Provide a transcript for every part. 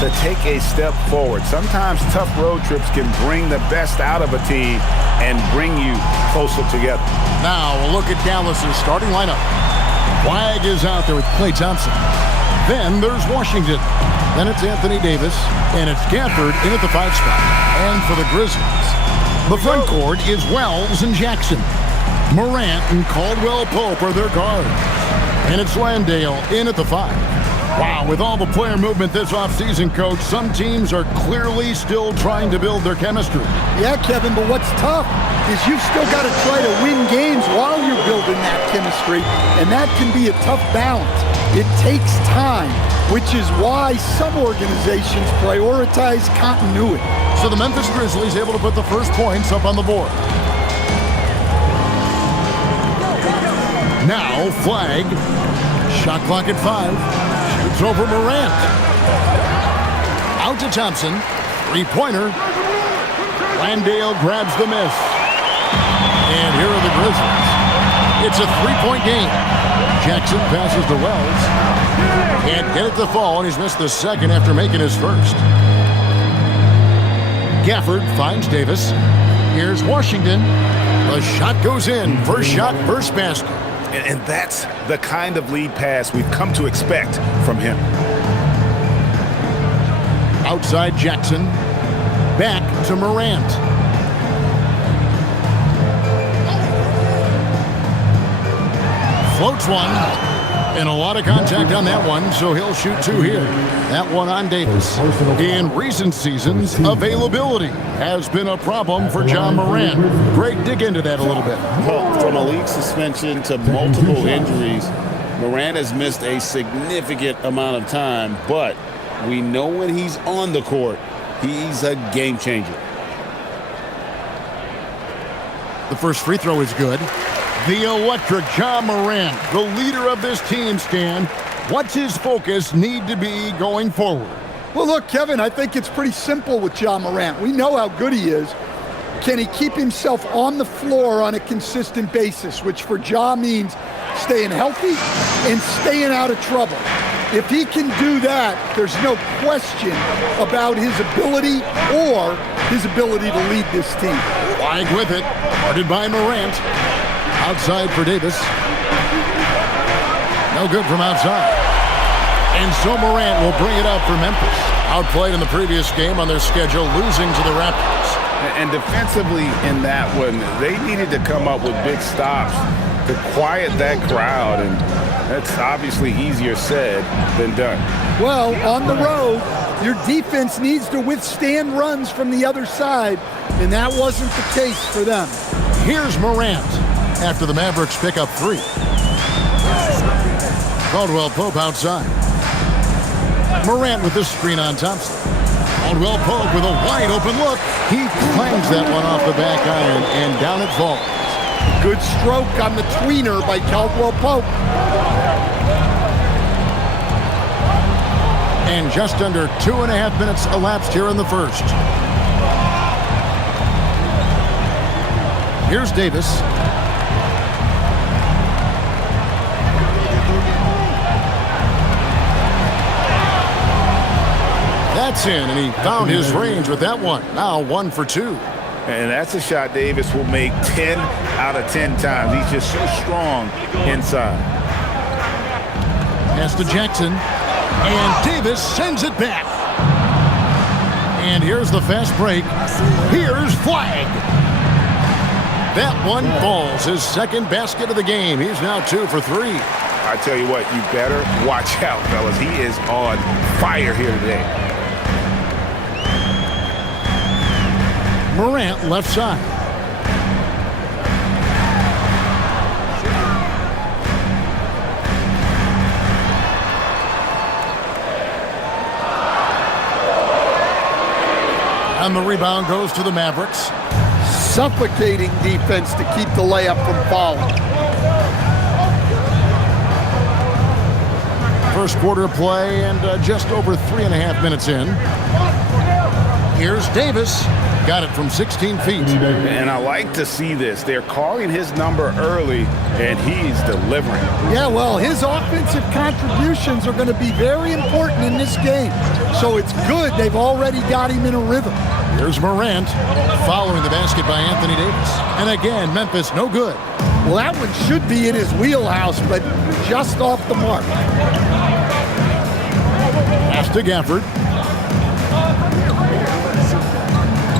to take a step forward. Sometimes tough road trips can bring the best out of a team and bring you closer together. Now we'll look at Dallas's starting lineup. Flag is out there with Klay Thompson. Then there's Washington. Then it's Anthony Davis. And it's Gafford in at the 5 spot. And for the Grizzlies, the front court is Wells and Jackson. Morant and Caldwell-Pope are their guards. And it's Landale in at the 5. Wow, with all the player movement this offseason, Coach, some teams are clearly still trying to build their chemistry. Yeah, Kevin, but what's tough is you've still got to try to win games while you're building that chemistry, and that can be a tough balance. It takes time, which is why some organizations prioritize continuity. So the Memphis Grizzlies able to put the first points up on the board. Now, Flag. Shot clock at 5. Shoots over Morant. Out to Thompson. Three-pointer. Landale grabs the miss. And here are the Grizzlies. It's a three-point game. Jackson passes to Wells. Can't get it to fall, and he's missed the second after making his first. Gafford finds Davis. Here's Washington. The shot goes in. First shot, first basket. And that's the kind of lead pass we've come to expect from him. Outside Jackson. Back to Morant. Floats one. And a lot of contact on that one, so he'll shoot 2 here. That one on Davis. In recent seasons, availability has been a problem for John Morant. Greg, dig into that a little bit. Well, from a league suspension to multiple injuries, Morant has missed a significant amount of time, but we know when he's on the court, he's a game changer. The first free throw is good. The electric John Morant, the leader of this team, Stan. What's his focus need to be going forward? Well, look, Kevin, I think it's pretty simple with John Morant. We know how good he is. Can he keep himself on the floor on a consistent basis, which for Ja means staying healthy and staying out of trouble. If he can do that, there's no question about his ability or his ability to lead this team. Flag with it, guarded by Morant. Outside for Davis. No good from outside. And so Morant will bring it up for Memphis. Outplayed in the previous game on their schedule, losing to the Raptors. And defensively in that one, they needed to come up with big stops to quiet that crowd. And that's obviously easier said than done. Well, on the road, your defense needs to withstand runs from the other side, and that wasn't the case for them. Here's Morant after the Mavericks pick up 3. Caldwell-Pope outside. Morant with the screen on Thompson. Caldwell-Pope with a wide open look. He clangs that one off the back iron, and down it falls. Good stroke on the tweener by Caldwell-Pope. And just under 2.5 minutes elapsed here in the first. Here's Davis. That's in, and he found his range with that one. Now 1 for 2. And that's a shot Davis will make 10 out of 10 times. He's just so strong inside. Pass to Jackson. And Davis sends it back. And here's the fast break. Here's Flag. That one falls. His second basket of the game. He's now 2 for 3. I tell you what, you better watch out, fellas. He is on fire here today. Morant left side. And the rebound goes to the Mavericks. Suffocating defense to keep the layup from falling. First quarter of play and just over 3.5 minutes in. Here's Davis. Got it from 16 feet. And I like to see this. They're calling his number early, and he's delivering. Yeah, well, his offensive contributions are going to be very important in this game. So it's good they've already got him in a rhythm. Here's Morant following the basket by Anthony Davis. And again, Memphis no good. Well, that one should be in his wheelhouse, but just off the mark. Pass to Gafford.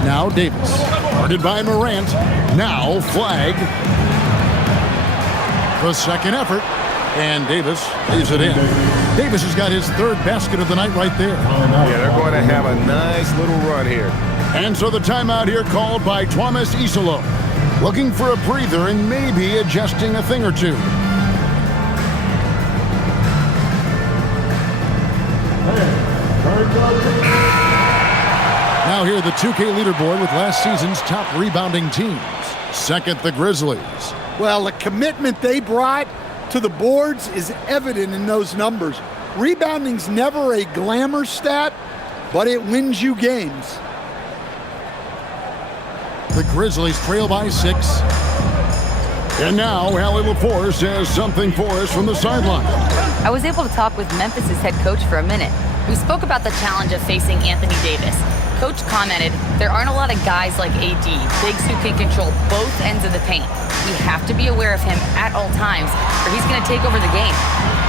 Now Davis. Guarded by Morant. Now flag. The second effort. And Davis leaves it in. Davis has got his third basket of the night right there. Yeah, they're going to have a nice little run here. And so the timeout here called by Thomas Isolo. Looking for a breather and maybe adjusting a thing or two. Now here the 2K leaderboard with last season's top rebounding teams. Second, the Grizzlies. Well, the commitment they brought to the boards is evident in those numbers. Rebounding's never a glamour stat, but it wins you games. The Grizzlies trail by 6. And now Allie LaForce has something for us from the sideline. I was able to talk with Memphis' head coach for a minute. We spoke about the challenge of facing Anthony Davis. Coach commented, there aren't a lot of guys like AD, bigs who can control both ends of the paint. We have to be aware of him at all times, or he's going to take over the game.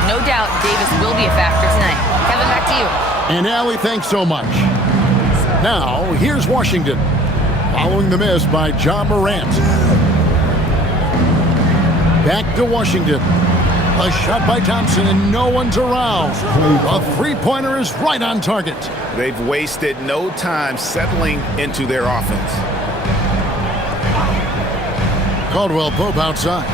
No doubt Davis will be a factor tonight. Kevin, back to you. And Allie, thanks so much. Now, here's Washington. Following the miss by Ja Morant. Back to Washington. A shot by Thompson, and no one's around. A three-pointer is right on target. They've wasted no time settling into their offense. Caldwell Pope outside.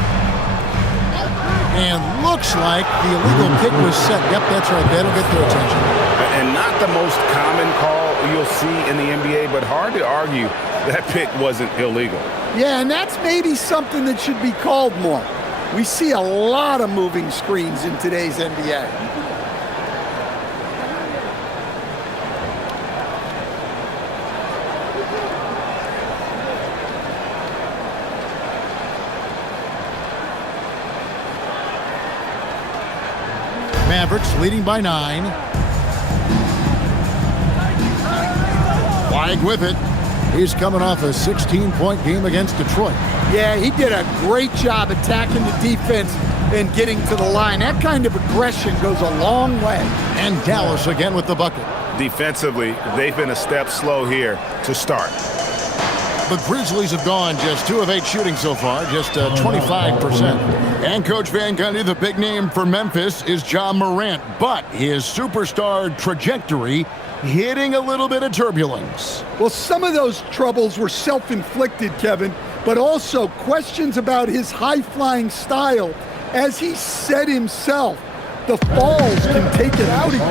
And looks like the illegal kick was set. Yep, that's right. That'll get their attention. And not the most common call you'll see in the NBA, but hard to argue that pick wasn't illegal. Yeah, and that's maybe something that should be called more. We see a lot of moving screens in today's NBA. Mavericks leading by 9. Flag with it. He's coming off a 16-point game against Detroit. Yeah, he did a great job attacking the defense and getting to the line. That kind of aggression goes a long way. And Dallas again with the bucket. Defensively, they've been a step slow here to start. The Grizzlies have gone just 2 of 8 shooting so far, just 25%. And Coach Van Gundy, the big name for Memphis is Ja Morant, but his superstar trajectory hitting a little bit of turbulence. Well, some of those troubles were self-inflicted, Kevin, but also questions about his high-flying style. As he said himself, the falls can take it out of you.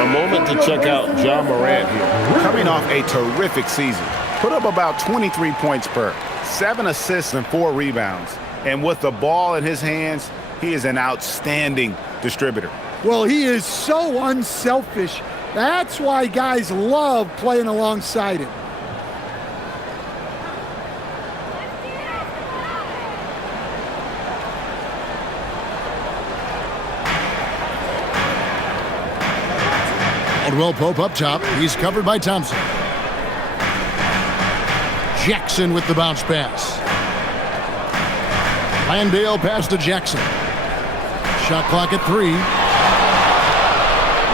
A moment to check out Ja Morant here. Coming off a terrific season. Put up about 23 points per, 7 assists and 4 rebounds. And with the ball in his hands, he is an outstanding distributor. Well, he is so unselfish. That's why guys love playing alongside him. Caldwell Pope up top. He's covered by Thompson. Jackson with the bounce pass. Landale pass to Jackson. Shot clock at 3.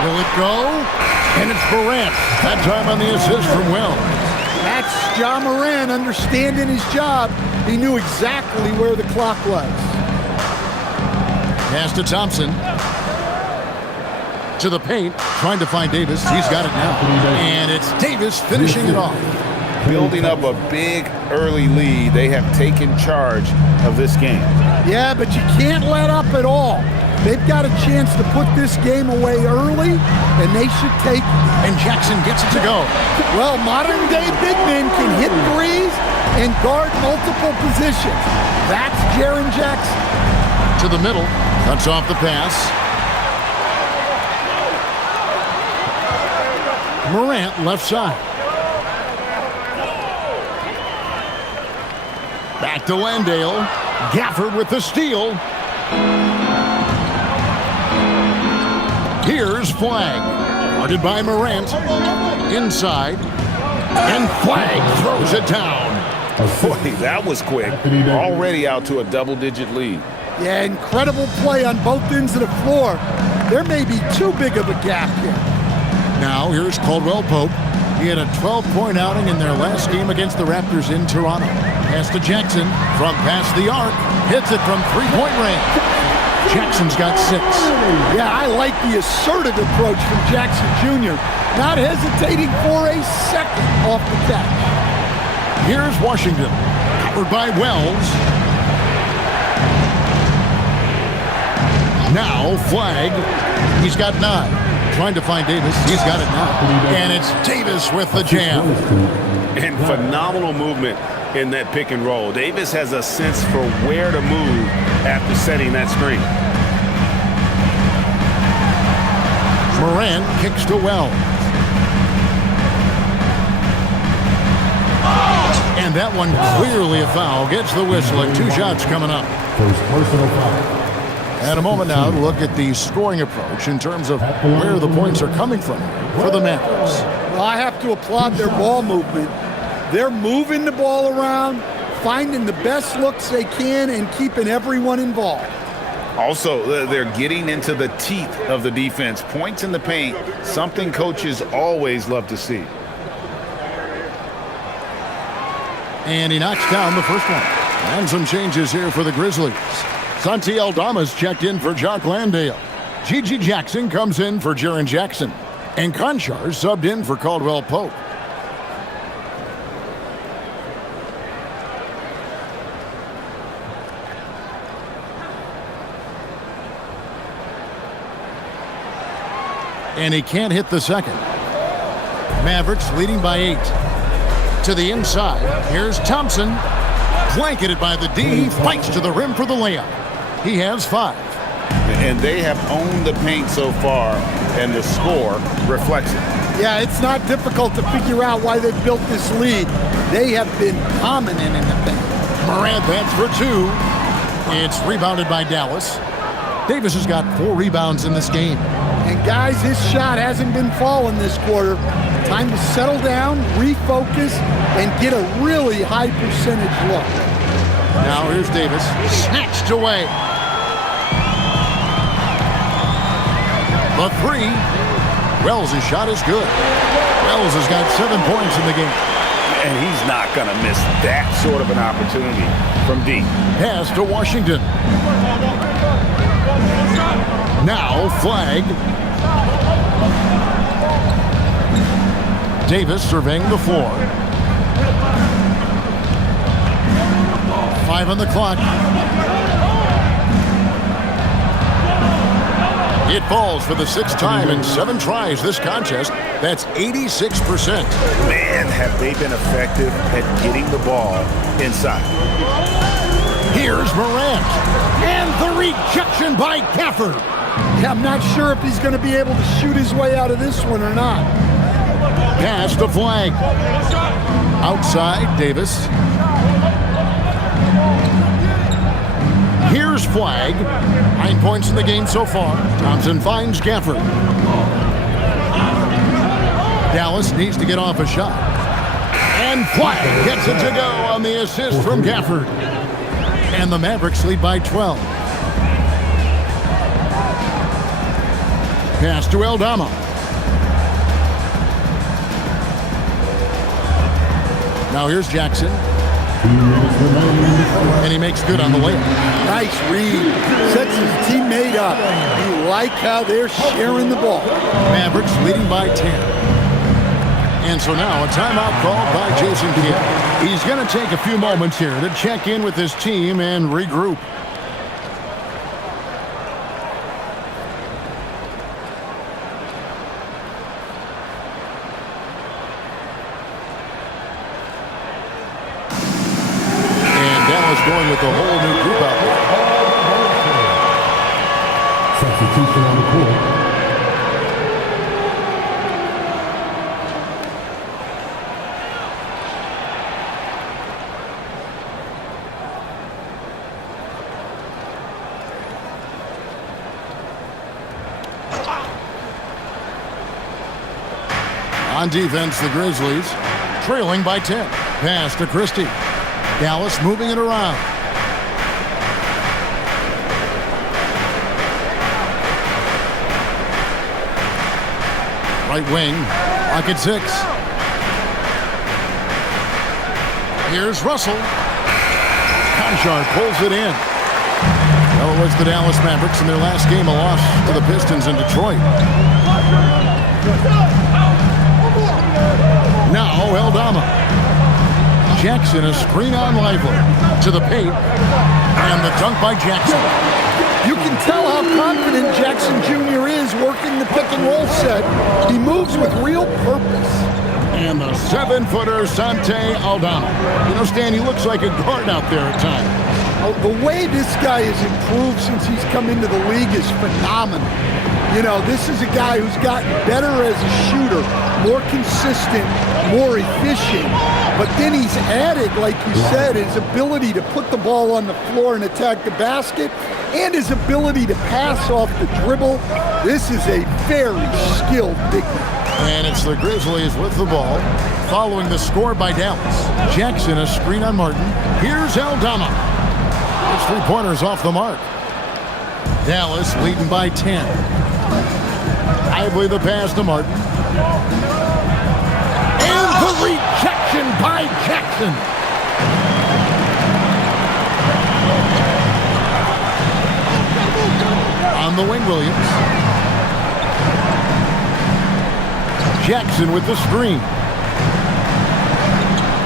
Will it go? And it's Morant. That time on the assist from Wells. That's Ja Morant understanding his job. He knew exactly where the clock was. Pass to Thompson. To the paint, trying to find Davis. He's got it now. And it's Davis finishing it off. Building up a big early lead, they have taken charge of this game. Yeah, but you can't let up at all. They've got a chance to put this game away early, and they should take it. And Jackson gets it to go. Well, modern-day big men can hit threes and guard multiple positions. That's Jaren Jackson. To the middle. Cuts off the pass. Morant left side. Back to Landale. Gafford with the steal. Here's Flag. Guarded by Morant. Inside. And Flag throws it down. Boy, that was quick. Already out to a double-digit lead. Yeah, incredible play on both ends of the floor. There may be too big of a gap here. Now here's Caldwell Pope. He had a 12-point outing in their last game against the Raptors in Toronto. Pass to Jackson from past the arc. Hits it from three-point range. Jackson's got 6. Yeah, I like the assertive approach from Jackson Jr. Not hesitating for a second off the catch. Here's Washington. Covered by Wells. Now Flag. He's got 9. Trying to find Davis. He's got it now. And it's Davis with the jam. And phenomenal movement in that pick and roll. Davis has a sense for where to move after setting that screen. Morant kicks to Wells. And that one clearly a foul. Gets the whistle and 2 shots coming up. First personal foul. And a moment now to look at the scoring approach in terms of where the points are coming from for the Mavericks. Well, I have to applaud their ball movement. They're moving the ball around, finding the best looks they can, and keeping everyone involved. Also, they're getting into the teeth of the defense. Points in the paint, something coaches always love to see. And he knocks down the first one. And some changes here for the Grizzlies. Santi Aldama's checked in for Jock Landale. Gigi Jackson comes in for Jaren Jackson. And Conchar subbed in for Caldwell Pope. And he can't hit the second. Mavericks leading by 8. To the inside, here's Thompson. Blanketed by the D, fights to the rim for the layup. He has 5. And they have owned the paint so far, and the score reflects it. Yeah, it's not difficult to figure out why they've built this lead. They have been dominant in the paint. Morant bats for 2. It's rebounded by Dallas. Davis has got 4 rebounds in this game. And guys, his shot hasn't been falling this quarter. Time to settle down, refocus, and get a really high percentage look. Now here's Davis, snatched away. The 3. Wells' shot is good. Wells has got 7 points in the game. And he's not going to miss that sort of an opportunity from deep. Pass to Washington. Now Flag. Davis surveying the floor. 5 on the clock. It falls for the 6th time in 7 tries this contest. That's 86%. Man, have they been effective at getting the ball inside. Here's Morant. And the rejection by Gafford. Yeah, I'm not sure if he's going to be able to shoot his way out of this one or not. Pass to Flag. Outside, Davis. Here's Flag. 9 points in the game so far. Thompson finds Gafford. Dallas needs to get off a shot. And Flag gets it to go on the assist from Gafford. And the Mavericks lead by 12. Pass to Aldama. Now here's Jackson. And he makes good on the layup. Nice read. Sets his teammate up. You like how they're sharing the ball. Mavericks leading by 10. And so now a timeout called by Jason Kidd. He's going to take a few moments here to check in with his team and regroup. Going with the whole new group out there. Substitution on the court. On defense, the Grizzlies trailing by 10. Pass to Christie. Dallas moving it around. Right wing, pocket 6. Here's Russell. Conchard pulls it in. Well, it was the Dallas Mavericks in their last game, a loss to the Pistons in Detroit. Now Aldama. Jackson, a screen on Lively. To the paint. And the dunk by Jackson. You can tell how confident Jackson Jr. is working the pick and roll set. He moves with real purpose. And the 7-footer, Sante Aldama. You know, Stan, he looks like a guard out there at times. The way this guy has improved since he's come into the league is phenomenal. You know, this is a guy who's gotten better as a shooter, more consistent, more efficient. But then he's added, like you said, his ability to put the ball on the floor and attack the basket, and his ability to pass off the dribble. This is a very skilled big man. And it's the Grizzlies with the ball, following the score by Dallas. Jackson, a screen on Martin. Here's Aldama. His three-pointers off the mark. Dallas leading by 10. Lively the pass to Martin. And the rejection by Jackson. On the wing, Williams. Jackson with the screen.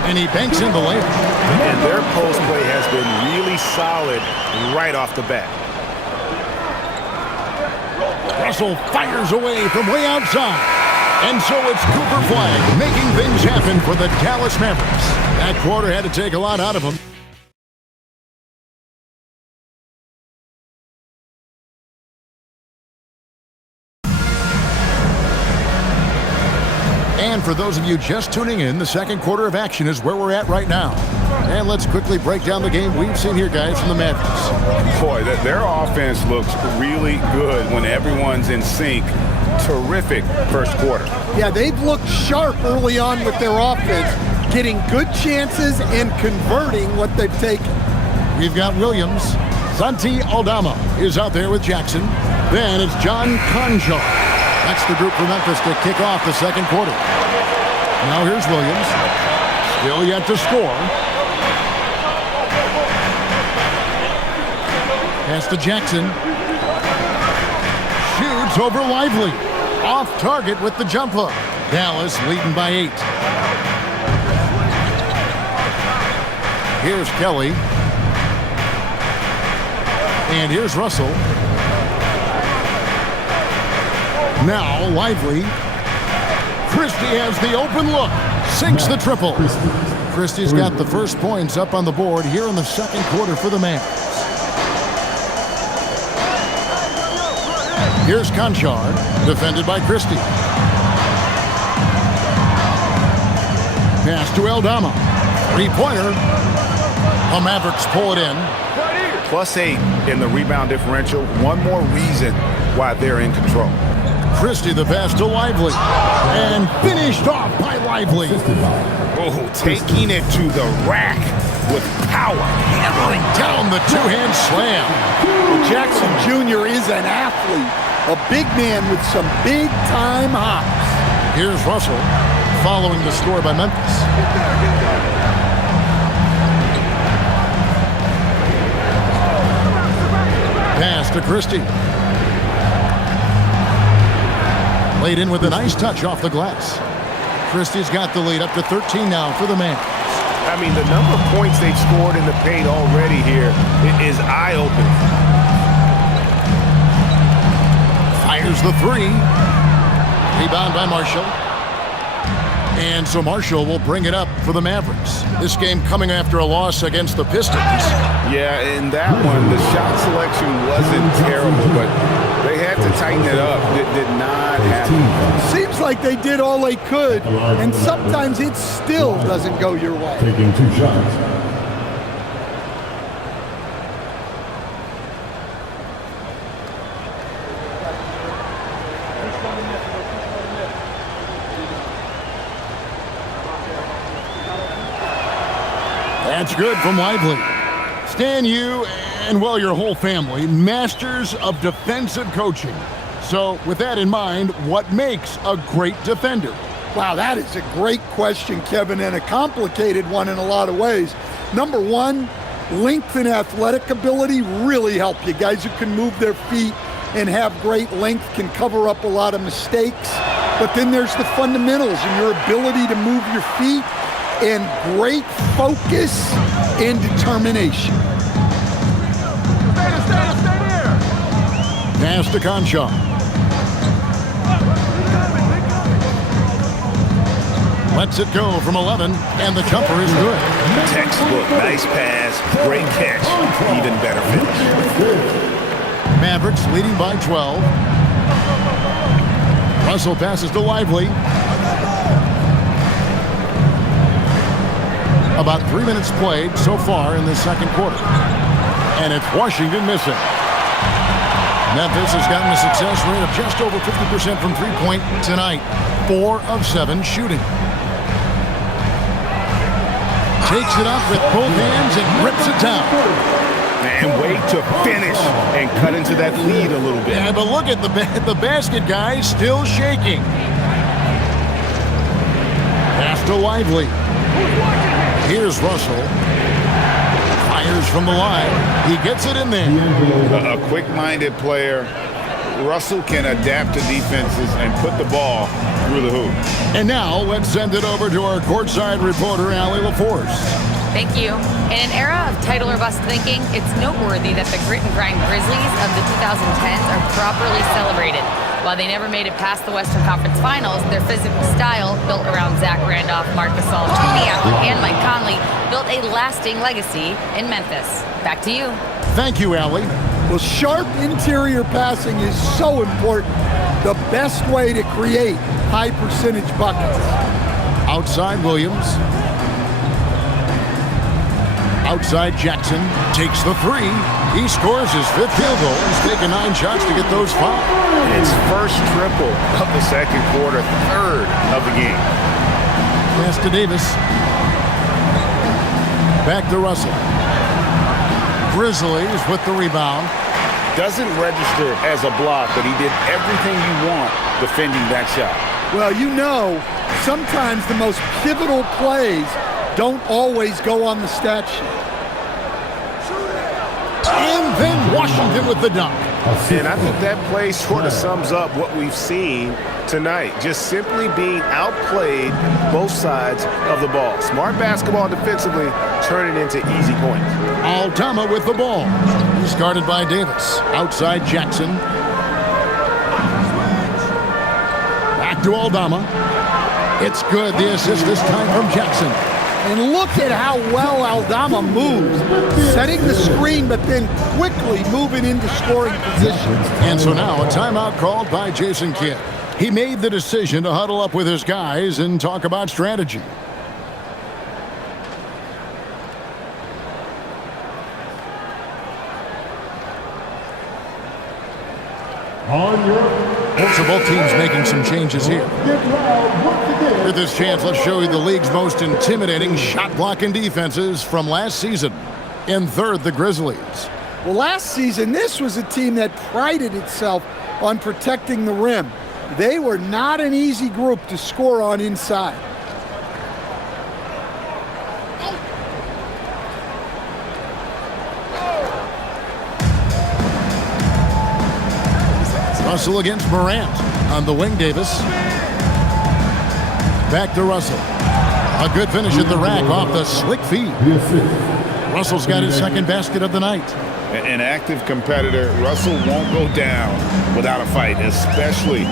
And he banks in the layup. And their post play has been really solid right off the bat. Russell fires away from way outside. And so it's Cooper Flag making things happen for the Dallas Mavericks. That quarter had to take a lot out of him. And for those of you just tuning in, the second quarter of action is where we're at right now. And let's quickly break down the game we've seen here, guys, from the Mavericks. Boy, their offense looks really good when everyone's in sync. Terrific first quarter. Yeah, they've looked sharp early on with their offense, getting good chances and converting what they've taken. We've got Williams. Santi Aldama is out there with Jackson. Then it's John Conchar. That's the group for Memphis to kick off the second quarter. Now here's Williams. Still yet to score. Pass to Jackson. Shoots over Lively. Off target with the jump hook. Dallas leading by 8. Here's Kelly. And here's Russell. Now Lively. Christie has the open look. Sinks the triple. Christie's got the first points up on the board here in the second quarter for the Mavericks. Here's Conchard, defended by Christie. Pass to Aldama. Three-pointer. The Mavericks pull it in. +8 in the rebound differential. One more reason why they're in control. Christie the pass to Lively. And finished off by Lively. Oh, taking it to the rack with power. Hammering down the two-hand slam. Jackson Jr. is an athlete, a big man with some big-time hops. Here's Russell following the score by Memphis. Pass to Christie. Laid in with a nice touch off the glass. Christie's got the lead up to 13 now for the Mavericks. I mean, the number of points they've scored in the paint already here is eye-opening. Fires the three. Rebound by Marshall. And so Marshall will bring it up for the Mavericks. This game coming after a loss against the Pistons. Yeah, in that one, the shot selection wasn't terrible, but they had to tighten it up. It did not happen. Seems like they did all they could, and sometimes it still doesn't go your way. Taking 2 shots. That's good from Lively. Stan, you and, well, your whole family, masters of defensive coaching. So with that in mind, what makes a great defender? Wow, that is a great question, Kevin, and a complicated one in a lot of ways. Number one, length and athletic ability really help you. Guys who can move their feet and have great length can cover up a lot of mistakes. But then there's the fundamentals and your ability to move your feet and great focus and determination. Pass to Concha. Lets it go from 11, and the jumper is good. Textbook, nice pass, great catch, even better finish. Mavericks leading by 12. Russell passes to Lively. About 3 minutes played so far in the second quarter. And it's Washington missing. Memphis has gotten a success rate of just over 50% from three-point tonight. 4 of 7 shooting. Takes it up with both hands and rips it down. And wait to finish and cut into that lead a little bit. Yeah, but look at the basket, guys, still shaking. Pass to Lively. Here's Russell. Fires from the line. He gets it in there. A quick-minded player. Russell can adapt to defenses and put the ball through the hoop. And now let's send it over to our courtside reporter, Allie LaForce. Thank you. In an era of title or bust thinking, it's noteworthy that the grit and grind Grizzlies of the 2010s are properly celebrated. While they never made it past the Western Conference Finals, their physical style, built around Zach Randolph, Marc Gasol, Tony Allen, and Mike Conley, built a lasting legacy in Memphis. Back to you. Thank you, Allie. Well, sharp interior passing is so important. The best way to create high percentage buckets. Outside Williams. Outside Jackson takes the three. He scores his 5th field goal. He's taken 9 shots to get those 5. His first triple of the second quarter, 3rd of the game. Pass to Davis. Back to Russell. Grizzlies with the rebound. Doesn't register as a block, but he did everything you want defending that shot. Well, you know, sometimes the most pivotal plays don't always go on the stat sheet. And then Washington with the dunk. And I think that play sort of sums up what we've seen tonight. Just simply being outplayed both sides of the ball. Smart basketball defensively, turning into easy points. Aldama with the ball. He's guarded by Davis. Outside Jackson. Back to Aldama. It's good. The assist this time from Jackson. And look at how well Aldama moves, setting the screen, but then quickly moving into scoring position. And so now a timeout called by Jason Kidd. He made the decision to huddle up with his guys and talk about strategy. So both teams making some changes here. With this chance, let's show you the league's most intimidating shot blocking defenses from last season. In 3rd, the Grizzlies. Well, last season, this was a team that prided itself on protecting the rim. They were not an easy group to score on inside. Russell against Morant. On the wing, Davis. Back to Russell. A good finish at the rack off the slick feed. Russell's got his 2nd basket of the night. An active competitor, Russell won't go down without a fight, especially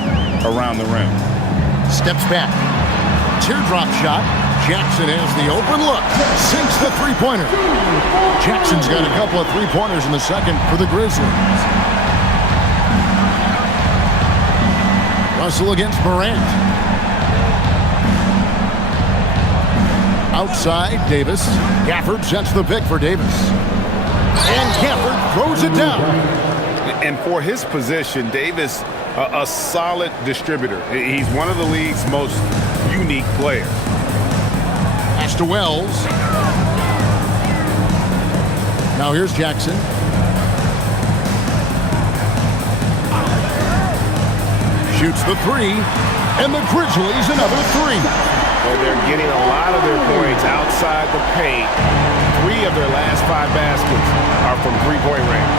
around the rim. Steps back. Teardrop shot. Jackson has the open look. Sinks the three-pointer. Jackson's got a couple of three-pointers in the second for the Grizzlies. Russell against Morant. Outside, Davis. Gafford sets the pick for Davis. And Gafford throws it down. And for his position, Davis, a solid distributor. He's one of the league's most unique players. Pass to Wells. Now here's Jackson. Shoots the three, and the Grizzlies another three. Well, they're getting a lot of their points outside the paint. 3 of their last 5 baskets are from three-point range.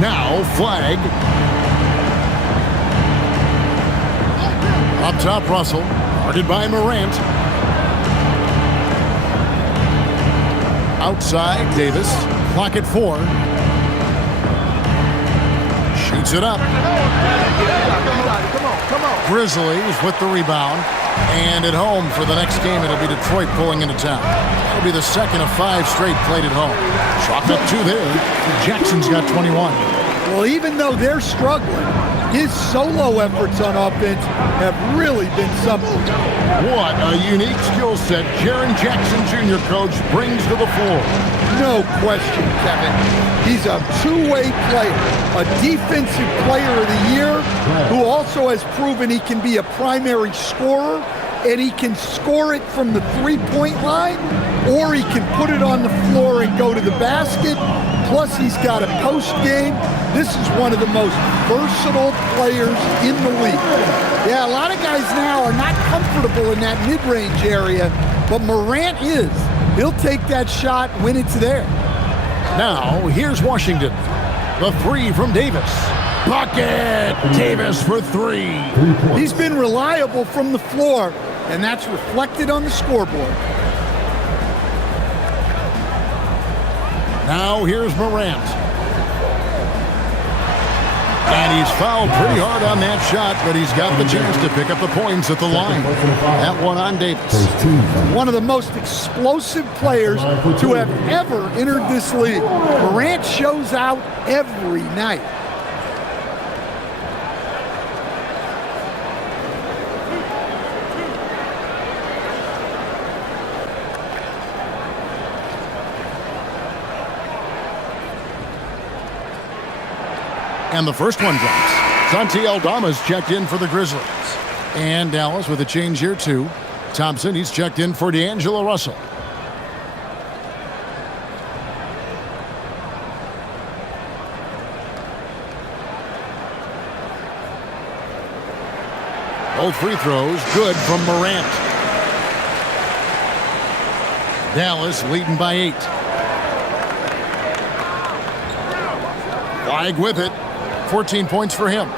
Now Flag. Up top, Russell. Guarded by Morant. Outside, Davis. Clock at 4. Shoots it up. Come on. Grizzlies with the rebound. And at home for the next game, it'll be Detroit pulling into town. It'll be the second of 5 straight played at home. Chalk up 2 there. Jackson's got 21. Well, even though they're struggling, his solo efforts on offense have really been something. What a unique skill set Jaren Jackson Jr., coach, brings to the floor. No question, Kevin. He's a two-way player, a defensive player of the year who also has proven he can be a primary scorer, and he can score it from the three-point line, or he can put it on the floor and go to the basket. Plus, he's got a post game. This is one of the most versatile players in the league. Yeah, a lot of guys now are not comfortable in that mid-range area, but Morant is. He'll take that shot when it's there. Now, here's Washington. The 3 from Davis. Bucket! Davis for 3. He's been reliable from the floor, and that's reflected on the scoreboard. Now here's Morant. And he's fouled pretty hard on that shot, but he's got the chance to pick up the points at the line. That one on Davis. One of the most explosive players to have ever entered this league. Morant shows out every night. And the first one drops. Santi Aldama's checked in for the Grizzlies. And Dallas with a change here, too. Thompson, he's checked in for D'Angelo Russell. Both free throws good from Morant. Dallas leading by 8. Flag with it. 14 points for him.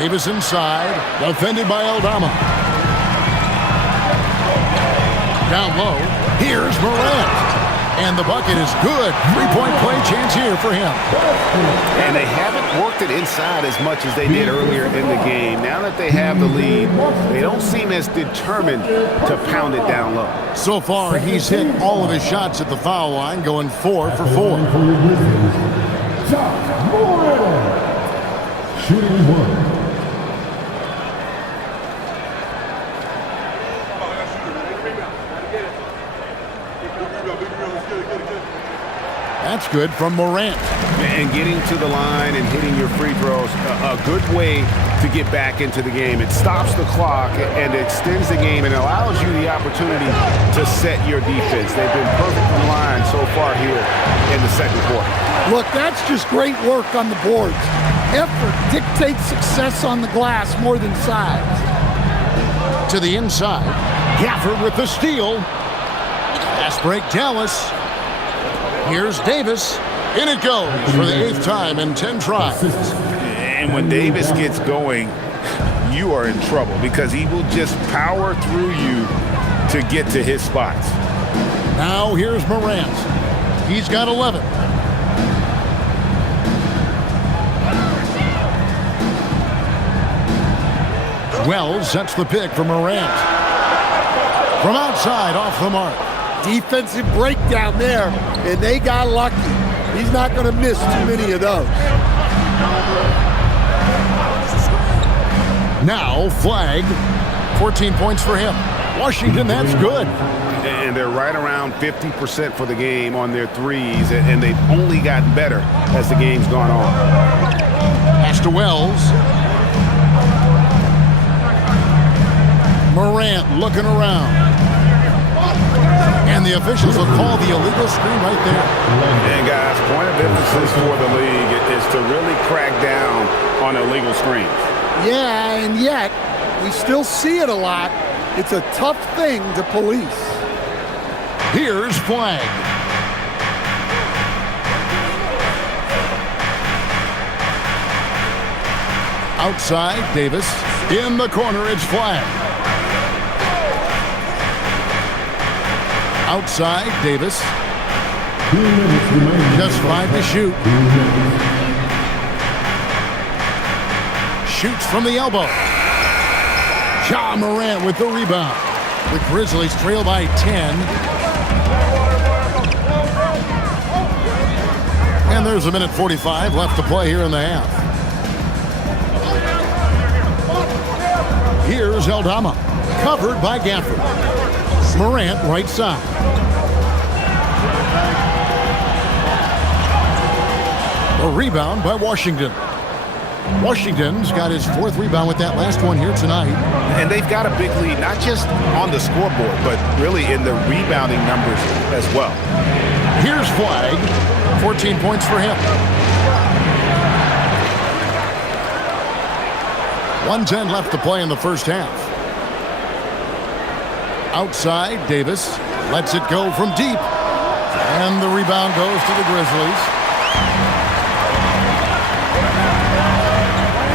Davis inside, defended by Aldama. Down low, here's Morant. And the bucket is good. 3-point play chance here for him. And they haven't worked it inside as much as they did earlier in the game. Now that they have the lead, they don't seem as determined to pound it down low. So far, he's hit all of his shots at the foul line, going 4 for 4. Shooting 1. That's good from Morant. And getting to the line and hitting your free throws, a good way to get back into the game. It stops the clock and extends the game and allows you the opportunity to set your defense. They've been perfect from the line so far here in the second quarter. Look, that's just great work on the boards. Effort dictates success on the glass more than size. To the inside. Gafford with the steal. Fast break, Dallas. Here's Davis. In it goes for the 8th time in 10 tries. And when Davis gets going, you are in trouble because he will just power through you to get to his spots. Now here's Morant. He's got 11. Wells sets the pick for Morant. From outside, off the mark. Defensive breakdown there, and they got lucky. He's not going to miss too many of those. Now, Flag. 14 points for him. Washington, that's good. And they're right around 50% for the game on their threes, and they've only gotten better as the game's gone on. Pass to Wells. Morant looking around. And the officials will call the illegal screen right there. And guys, point of emphasis for the league is to really crack down on illegal screens. Yeah, and yet we still see it a lot. It's a tough thing to police. Here's flag. Outside, Davis. In the corner, it's flag. Outside, Davis. 2 minutes remaining. Just 5 to shoot. 2 minutes. Shoots from the elbow. Ja Morant with the rebound. The Grizzlies trail by 10. And there's a minute 45 left to play here in the half. Here's Aldama, covered by Gafford. Morant right side. A rebound by Washington. Washington's got his 4th rebound with that last one here tonight. And they've got a big lead, not just on the scoreboard, but really in the rebounding numbers as well. Here's flag. 14 points for him. 1:10 left to play in the first half. Outside, Davis lets it go from deep. And the rebound goes to the Grizzlies.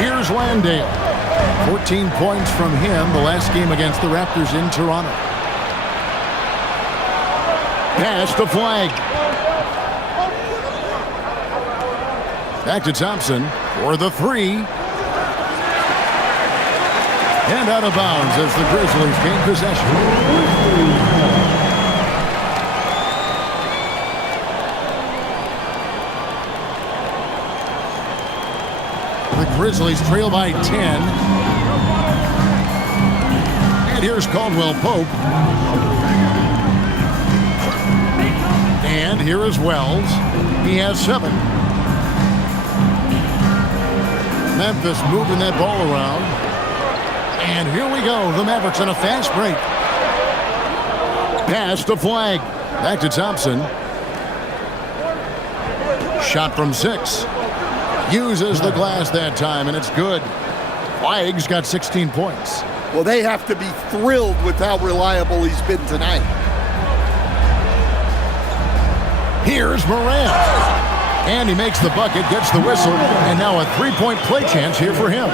Here's Landale. 14 points from him the last game against the Raptors in Toronto. Pass to Flag. Back to Thompson for the 3. And out of bounds as the Grizzlies gain possession. The Grizzlies trail by 10. And here's Caldwell Pope. And here is Wells. He has 7. Memphis moving that ball around. And here we go. The Mavericks on a fast break. Pass to Flag. Back to Thompson. Shot from 6. Uses the glass that time, and it's good. Flag's got 16 points. Well, they have to be thrilled with how reliable he's been tonight. Here's Morant. And he makes the bucket, gets the whistle, and now a 3-point play chance here for him.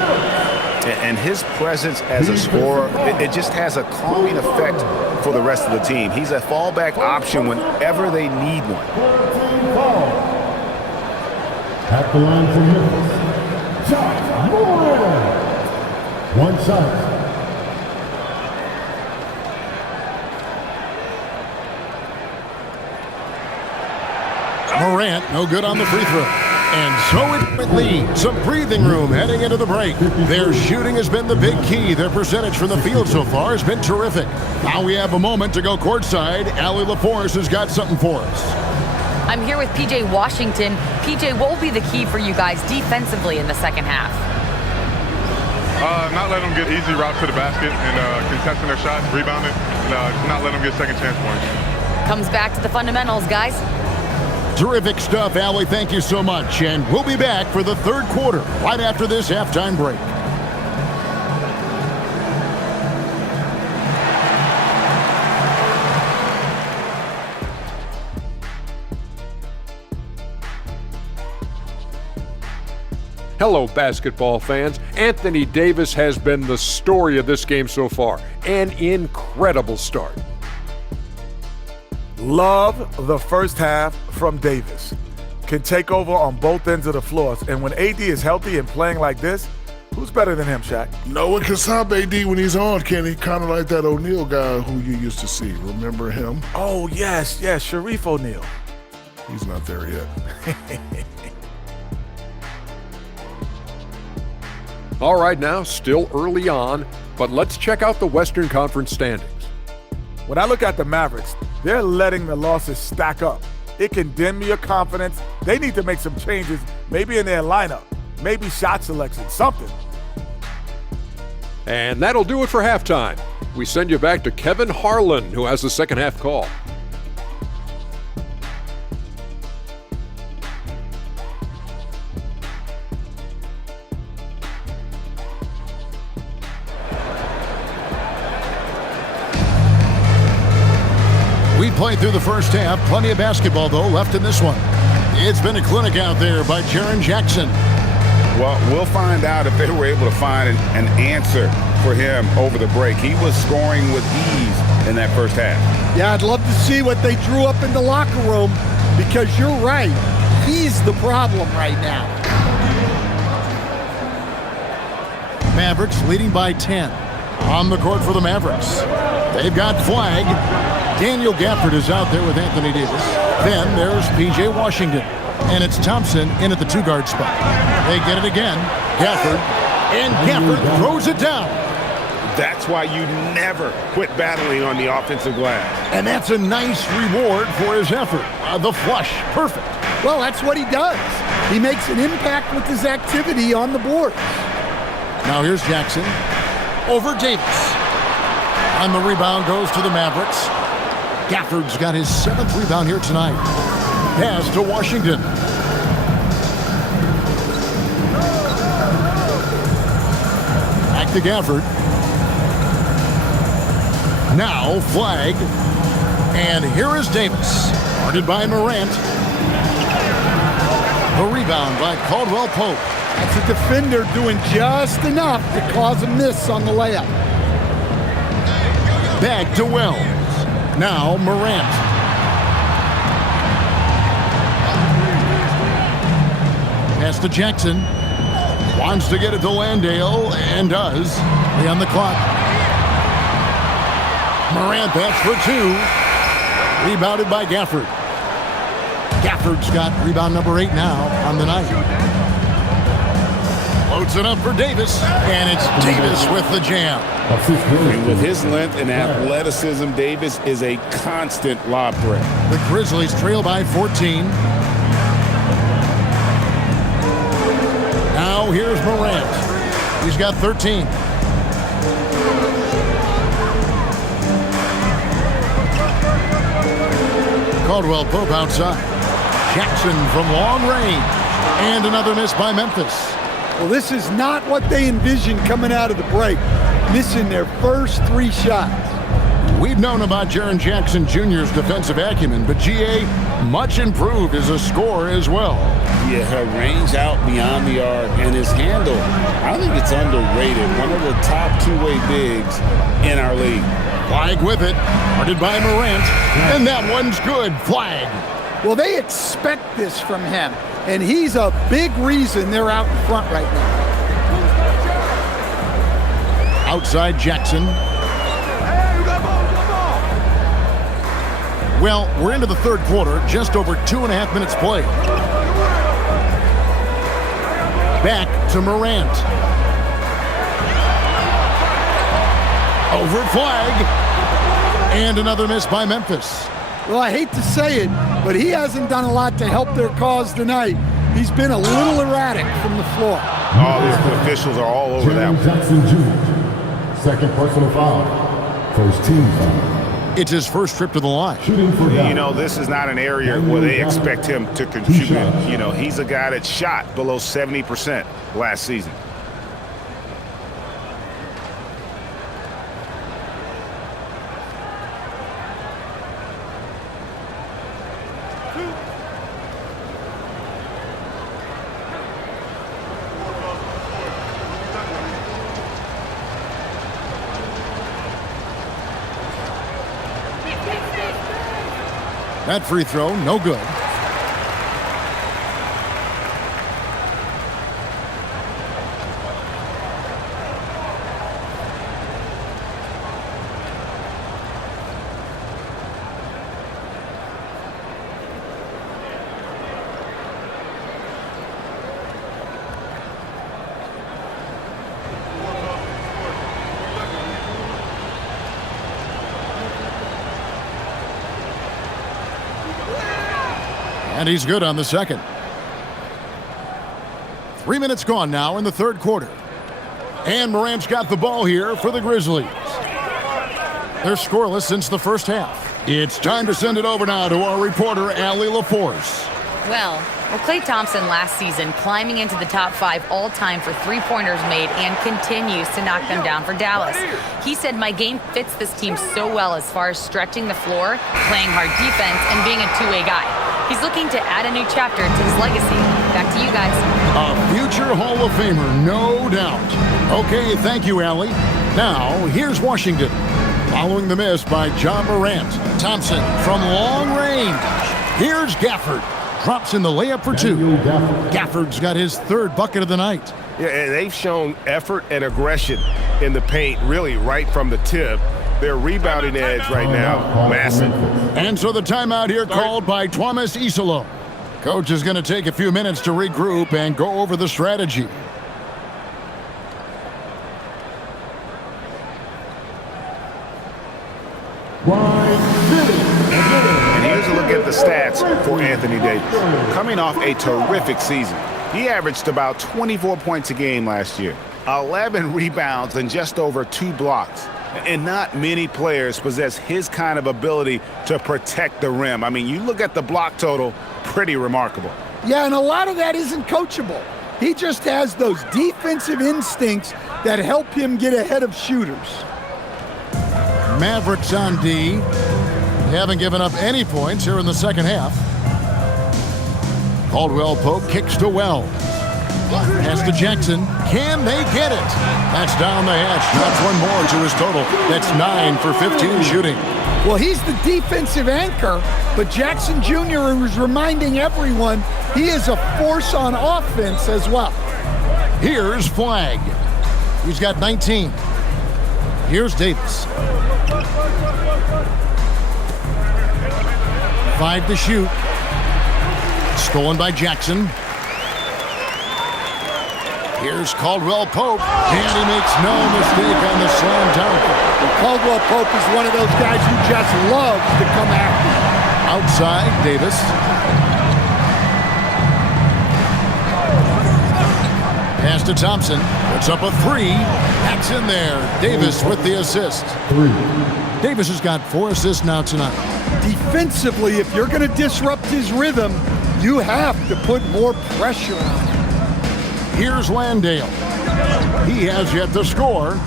And his presence as a scorer, it just has a calming effect for the rest of the team. He's a fallback option whenever they need one. At the line for Memphis, Ja Morant. 1 shot. Morant, no good on the free throw. And so it leads. Some breathing room heading into the break. Their shooting has been the big key. Their percentage from the field so far has been terrific. Now we have a moment to go courtside. Allie LaForce has got something for us. I'm here with PJ Washington. PJ, what will be the key for you guys defensively in the second half? Not letting them get easy routes to the basket and contesting their shots, rebounding, and not letting them get second chance points. Comes back to the fundamentals, guys. Terrific stuff, Allie. Thank you so much. And we'll be back for the third quarter right after this halftime break. Hello, basketball fans. Anthony Davis has been the story of this game so far. An incredible start. Love the first half from Davis. Can take over on both ends of the floor. And when AD is healthy and playing like this, who's better than him, Shaq? No one can stop AD when he's on, Kenny. Kind of like that O'Neal guy who you used to see. Remember him? Oh, yes, Sharif O'Neal. He's not there yet. All right, now, still early on, but let's check out the Western Conference standings. When I look at the Mavericks, they're letting the losses stack up. It can dim your confidence. They need to make some changes, maybe in their lineup, maybe shot selection, something. And that'll do it for halftime. We send you back to Kevin Harlan, who has the second half call. play through the first half. Plenty of basketball, though, left in this one. It's been a clinic out there by Jaren Jackson. Well, we'll find out if they were able to find an answer for him over the break. He was scoring with ease in that first half. Yeah, I'd love to see what they drew up in the locker room, because you're right. He's the problem right now. Mavericks leading by 10. On the court for the Mavericks. They've got Flag. Daniel Gafford is out there with Anthony Davis. Then there's P.J. Washington. And it's Thompson in at the two-guard spot. They get it again. Gafford. And Gafford throws it down. That's why you never quit battling on the offensive glass. And that's a nice reward for his effort. The flush. Perfect. Well, that's what he does. He makes an impact with his activity on the board. Now here's Jackson. Over Davis. And the rebound goes to the Mavericks. Gafford's got his 7th rebound here tonight. Pass to Washington. Back to Gafford. Now Flag. And here is Davis. Guarded by Morant. The rebound by Caldwell Pope. That's a defender doing just enough to cause a miss on the layup. Back to Wells. Now Morant. Pass to Jackson. Wants to get it to Landale, and does. Play on the clock. Morant, that's for 2. Rebounded by Gafford. Gafford's got rebound number 8 now on the night. Loads it up for Davis, and it's Davis with the jam. And with his length and athleticism, Davis is a constant lob threat. The Grizzlies trail by 14. Now here's Morant. He's got 13. Caldwell Pope outside. Jackson from long range. And another miss by Memphis. Well, this is not what they envisioned coming out of the break. Missing their first 3 shots. We've known about Jaren Jackson Jr.'s defensive acumen, but G.A. much improved as a scorer as well. Yeah, her range out beyond the arc and his handle, I think it's underrated. One of the top two-way bigs in our league. Flag with it, guarded by Morant, and that one's good. Flag. Well, they expect this from him, and he's a big reason they're out in front right now. Outside Jackson. Well, we're into the third quarter, just over 2.5 minutes played. Back to Morant. Over Flag. And another miss by Memphis. Well, I hate to say it, but he hasn't done a lot to help their cause tonight. He's been a little erratic from the floor. Oh, the officials are all over that one. Jackson Jr., second personal foul, first team foul. It's his first trip to the line. Shooting for You know, this is not an area where they expect him to contribute. You know, he's a guy that shot below 70% last season. That free throw, no good. And he's good on the second. 3 minutes gone now in the third quarter. And Morant's got the ball here for the Grizzlies. They're scoreless since the first half. It's time to send it over now to our reporter, Allie LaForce. Well, Well, Klay Thompson last season climbing into the top 5 all-time for three-pointers made and continues to knock them down for Dallas. He said, "My game fits this team so well as far as stretching the floor, playing hard defense, and being a two-way guy." He's looking to add a new chapter to his legacy. Back to you guys. A future Hall of Famer, no doubt. Okay, thank you, Allie. Now, here's Washington. Following the miss by John Morant. Thompson from long range. Here's Gafford. Drops in the layup for 2. Gafford's got his 3rd bucket of the night. Yeah, and they've shown effort and aggression in the paint, really right from the tip. Their rebounding edge right now, massive. And so the timeout here called by Thomas Isolo. Coach is going to take a few minutes to regroup and go over the strategy. And here's a look at the stats for Anthony Davis. Coming off a terrific season, he averaged about 24 points a game last year, 11 rebounds, and just over 2 blocks. And not many players possess his kind of ability to protect the rim. I mean, you look at the block total, pretty remarkable. Yeah, and a lot of that isn't coachable. He just has those defensive instincts that help him get ahead of shooters. Mavericks on D. They haven't given up any points here in the second half. Caldwell Pope kicks to Wells. Pass to Jackson. Can they get it? That's down the hatch. That's one more to his total. That's 9 for 15 shooting. Well, he's the defensive anchor, but Jackson Jr. is reminding everyone he is a force on offense as well. Here's Flagg. He's got 19. Here's Davis. 5 to shoot. Stolen by Jackson. Here's Caldwell Pope, and he makes no mistake on the slam dunk. Caldwell Pope is one of those guys who just loves to come after you. Outside, Davis. Pass to Thompson. Puts up a 3. That's in there. Davis with the assist. 3. Davis has got 4 assists now tonight. Defensively, if you're going to disrupt his rhythm, you have to put more pressure on him. Here's Landale. He has yet to score.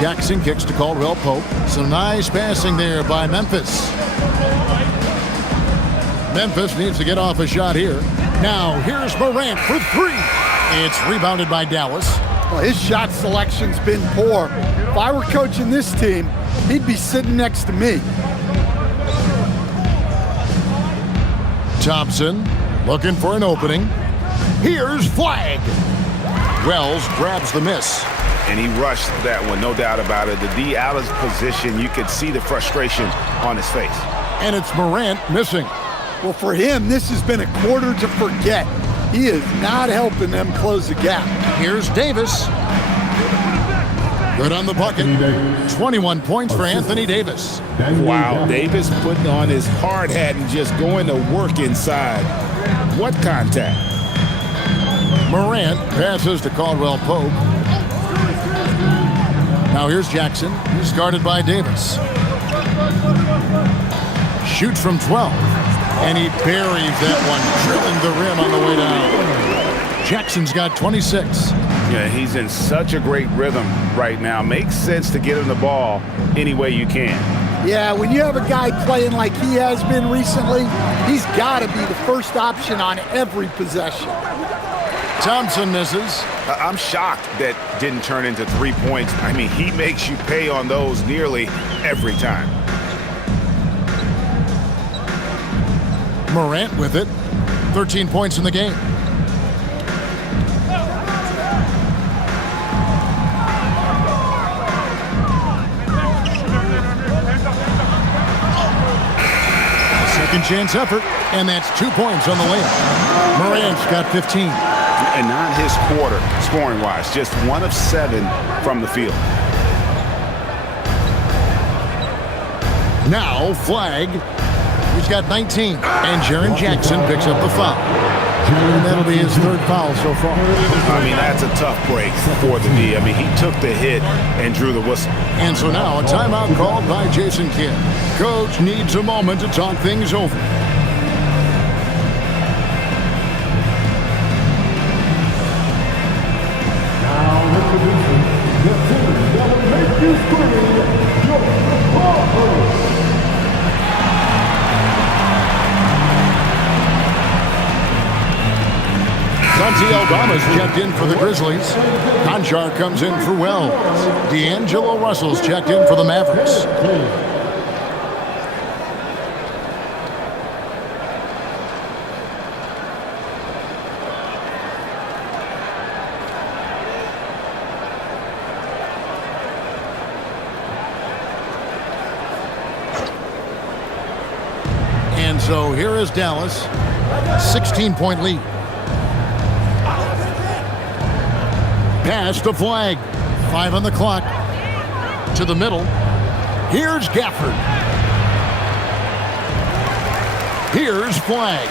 Jackson kicks to Caldwell Pope. Some nice passing there by Memphis. Memphis needs to get off a shot here. Now here's Morant for 3. It's rebounded by Dallas. Well, his shot selection's been poor. If I were coaching this team, he'd be sitting next to me. Thompson looking for an opening. Here's Flagg. Wells grabs the miss. And he rushed that one, no doubt about it. The D out of position, you could see the frustration on his face. And it's Morant missing. Well, for him, this has been a quarter to forget. He is not helping them close the gap. Here's Davis. Good on the bucket. 21 points for Anthony Davis. Wow, Davis putting on his hard hat and just going to work inside. What contact? Morant passes to Caldwell Pope. Now here's Jackson. He's guarded by Davis. Shoots from 12. And he buries that one, drilling the rim on the way down. Jackson's got 26. Yeah, he's in such a great rhythm right now. Makes sense to get him the ball any way you can. Yeah, when you have a guy playing like he has been recently, he's got to be the first option on every possession. Thompson misses. I'm shocked that didn't turn into 3 points. I mean, he makes you pay on those nearly every time. Morant with it. 13 points in the game. Second chance effort, and that's 2 points on the layup. Morant's got 15. And not his quarter, scoring-wise. Just 1 of 7 from the field. Now Flagg. He's got 19. And Jaren Jackson picks up the foul. And that'll be his 3rd foul so far. I mean, that's a tough break for the D. I mean, he took the hit and drew the whistle. And so now a timeout called by Jason Kidd. Coach needs a moment to talk things over. Aldama's checked in for the Grizzlies. Conchar comes in for Wells. D'Angelo Russell's checked in for the Mavericks. And so here is Dallas. 16-point lead. Pass to Flag. 5 on the clock. To the middle. Here's Gafford. Here's Flag.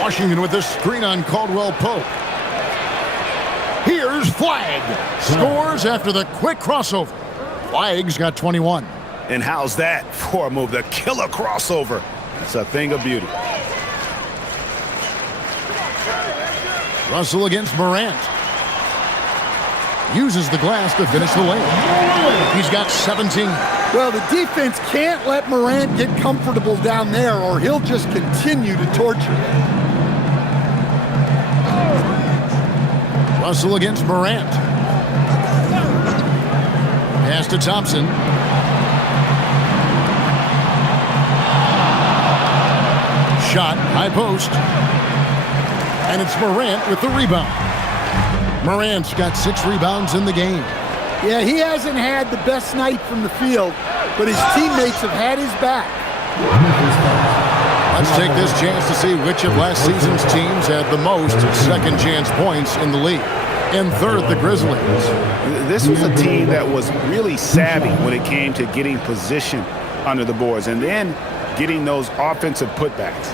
Washington with the screen on Caldwell Pope. Here's Flag. Scores after the quick crossover. Flag's got 21. And how's that for a move? The killer crossover. It's a thing of beauty. Russell against Morant. Uses the glass to finish the layup. He's got 17. Well, the defense can't let Morant get comfortable down there or he'll just continue to torture them. Russell against Morant. Pass to Thompson. Shot, high post. And it's Morant with the rebound. Morant's got 6 rebounds in the game. Yeah, he hasn't had the best night from the field, but his teammates have had his back. Let's take this chance to see which of last season's teams had the most second chance points in the league. In third, the Grizzlies. This was a team that was really savvy when it came to getting position under the boards and then getting those offensive putbacks.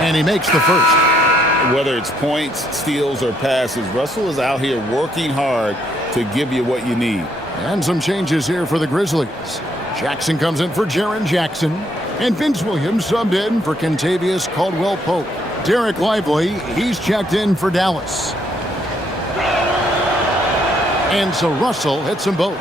And he makes the first. Whether it's points, steals, or passes, Russell is out here working hard to give you what you need. And some changes here for the Grizzlies. Jackson comes in for Jaren Jackson. And Vince Williams subbed in for Kentavious Caldwell-Pope. Derek Lively, he's checked in for Dallas. And so Russell hits them both.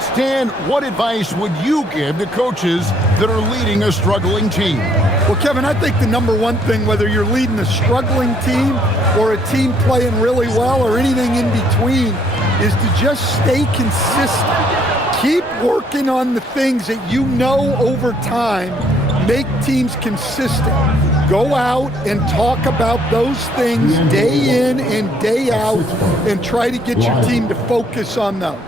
Stan, what advice would you give to coaches that are leading a struggling team? Well, Kevin, I think the number one thing, whether you're leading a struggling team or a team playing really well or anything in between, is to just stay consistent. Keep working on the things that you know over time make teams consistent. Go out and talk about those things day in and day out and try to get your team to focus on those.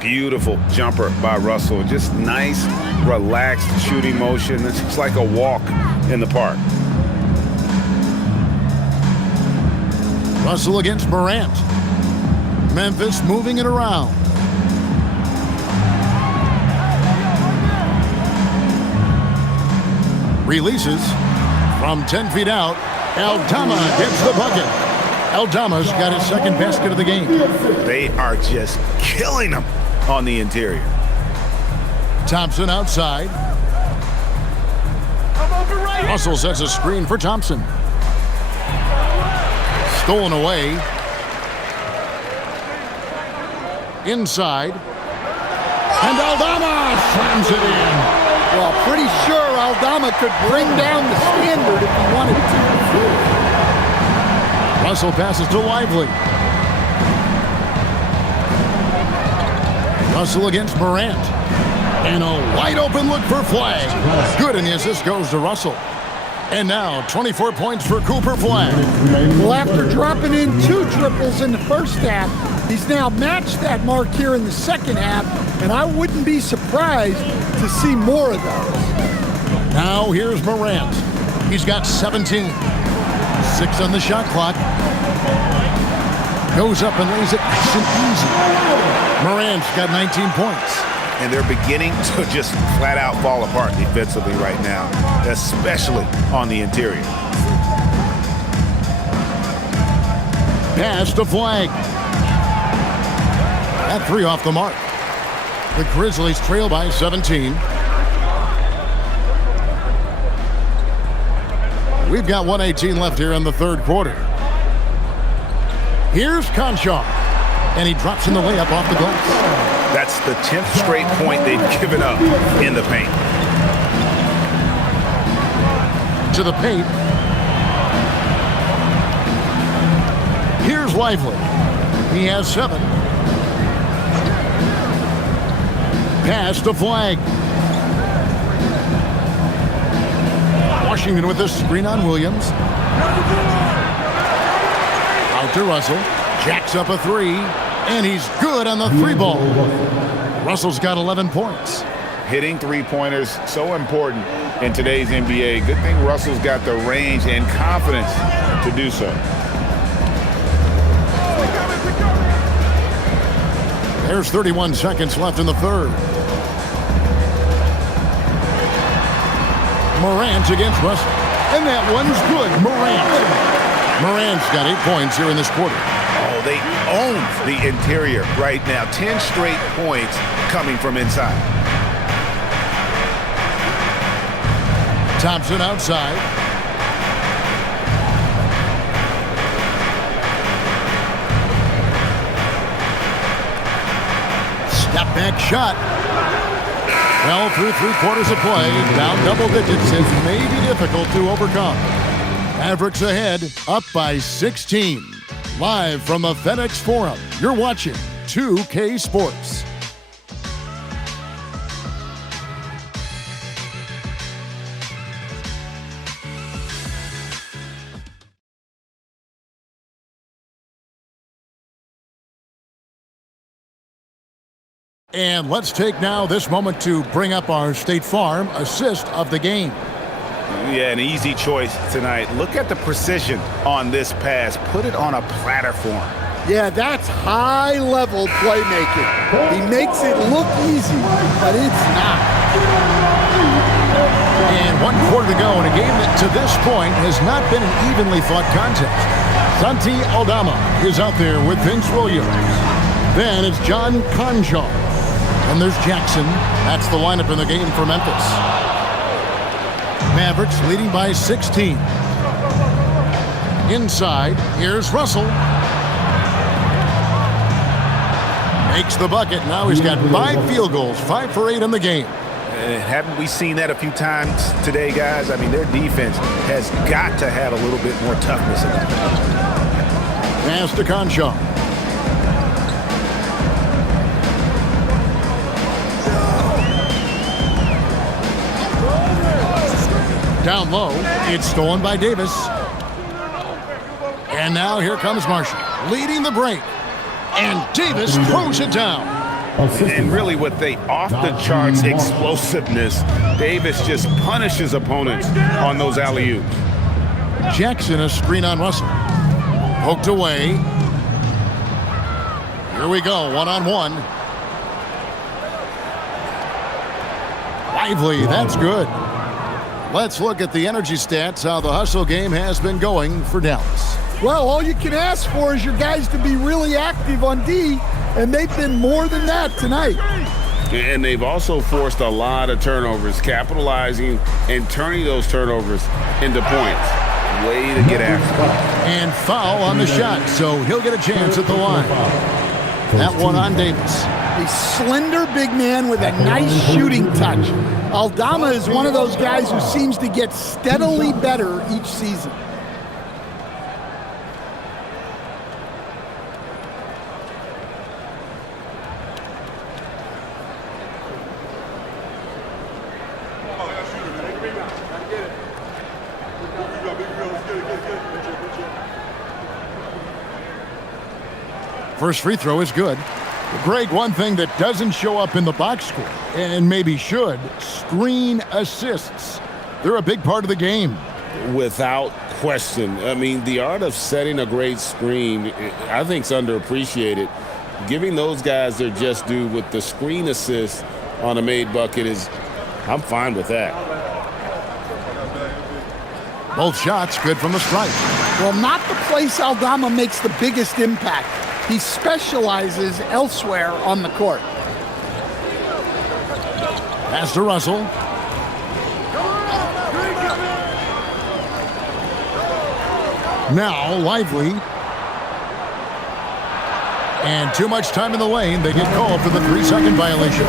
Beautiful jumper by Russell. Just nice, relaxed shooting motion. It's just like a walk in the park. Russell against Morant. Memphis moving it around. Releases from 10 feet out. Aldama gets the bucket. Aldama's got his second basket of the game. They are just killing them on the interior. Thompson outside. Russell sets a screen for Thompson. Stolen away. Inside. And Aldama slams it in. Well, pretty sure Aldama could bring down the standard if he wanted to. Russell passes to Lively. Russell against Morant. And a wide open look for Flag. Good, and the assist goes to Russell. And now 24 points for Cooper Flag. Well, after dropping in 2 triples in the first half, he's now matched that mark here in the second half, and I wouldn't be surprised to see more of those. Now here's Morant. He's got 17. 6 on the shot clock. Goes up and lays it nice and easy. Morant's got 19 points. And they're beginning to just flat out fall apart defensively right now, especially on the interior. Pass to Flag. That 3 off the mark. The Grizzlies trail by 17. We've got 1:18 left here in the third quarter. Here's Conchar. And he drops in the layup off the glass. That's the 10th straight point they've given up in the paint. To the paint. Here's Lively. He has 7. Pass to Flag. Washington with the screen on Williams. Out to Russell. Jacks up a 3. And he's good on the 3-ball. Russell's got 11 points. Hitting three-pointers, so important in today's NBA. Good thing Russell's got the range and confidence to do so. There's 31 seconds left in the third. Morant against Russell. And that one's good. Morant's got 8 points here in this quarter. Oh, they own the interior right now. 10 straight points coming from inside. Thompson outside. Step back shot. Well, through 3 quarters of play, down double digits, it may be difficult to overcome. Mavericks ahead, up by 16. Live from the FedEx Forum, you're watching 2K Sports. And let's take now this moment to bring up our State Farm assist of the game. Yeah, an easy choice tonight. Look at the precision on this pass. Put it on a platter form. Yeah, that's high-level playmaking. He makes it look easy, but it's not. And 1 quarter to go in a game that to this point has not been an evenly fought contest. Santi Aldama is out there with Vince Williams. Then it's John Conjal. And there's Jackson. That's the lineup in the game for Memphis. Mavericks leading by 16. Inside, here's Russell. Makes the bucket. Now he's got 5 field goals, 5 for 8 in the game. Haven't we seen that a few times today, guys? I mean, their defense has got to have a little bit more toughness in it. Pass to Conjal. Down low, it's stolen by Davis. And now here comes Marshall, leading the break. And Davis throws it down. And really with the off-the-charts explosiveness, Davis just punishes opponents on those alley-oops. Jackson a screen on Russell. Poked away. Here we go, one-on-one. Lively, that's good. Let's look at the energy stats, how the hustle game has been going for Dallas. Well, all you can ask for is your guys to be really active on D, and they've been more than that tonight. And they've also forced a lot of turnovers, capitalizing and turning those turnovers into points. Way to get after it. And foul on the shot, so he'll get a chance at the line. That one on Davis. A slender big man with a nice shooting touch. Aldama is one of those guys who seems to get steadily better each season. First free throw is good. Greg, one thing that doesn't show up in the box score, and maybe should, screen assists. They're a big part of the game. Without question. I mean, the art of setting a great screen, I think, is underappreciated. Giving those guys their just due with the screen assist on a made bucket is, I'm fine with that. Both shots good from the stripe. Well, not the place Aldama makes the biggest impact. He specializes elsewhere on the court. Pass to Russell. Now Lively. And too much time in the lane. They get called for the 3-second violation.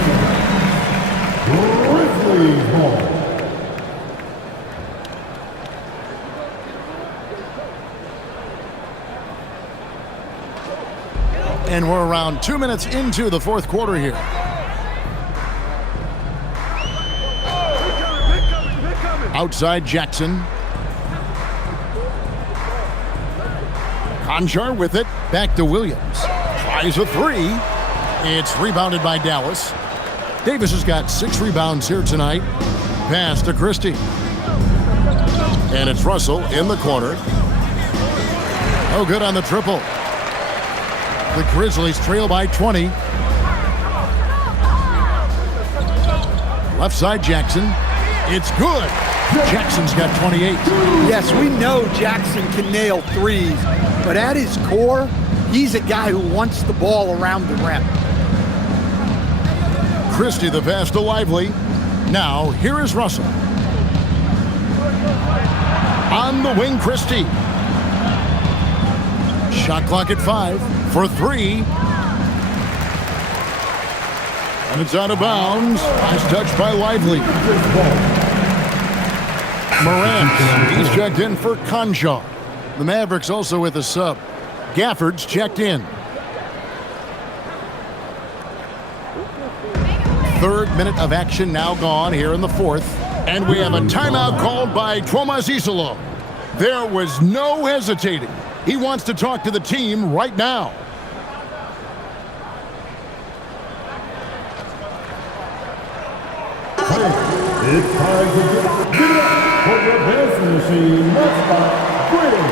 Grizzlies ball. And we're around 2 minutes into the fourth quarter here. Outside Jackson. Conjar with it. Back to Williams. Tries a 3. It's rebounded by Dallas. Davis has got 6 rebounds here tonight. Pass to Christie. And it's Russell in the corner. Oh, good on the triple. The Grizzlies trail by 20. Left side Jackson. It's good. Jackson's got 28. Yes, we know Jackson can nail threes, but at his core, he's a guy who wants the ball around the rim. Christie the pass to Lively. Now, here is Russell. On the wing, Christie. Shot clock at 5 for 3. And it's out of bounds. Last touch by Lively. Morant, he's checked in for Conjar. The Mavericks also with a sub. Gafford's checked in. 3rd minute of action now gone here in the 4th. And we have a timeout called by Tomas Isolo. There was no hesitating. He wants to talk to the team right now. It's time to get up for your dancing machine. Next stop, Gritty.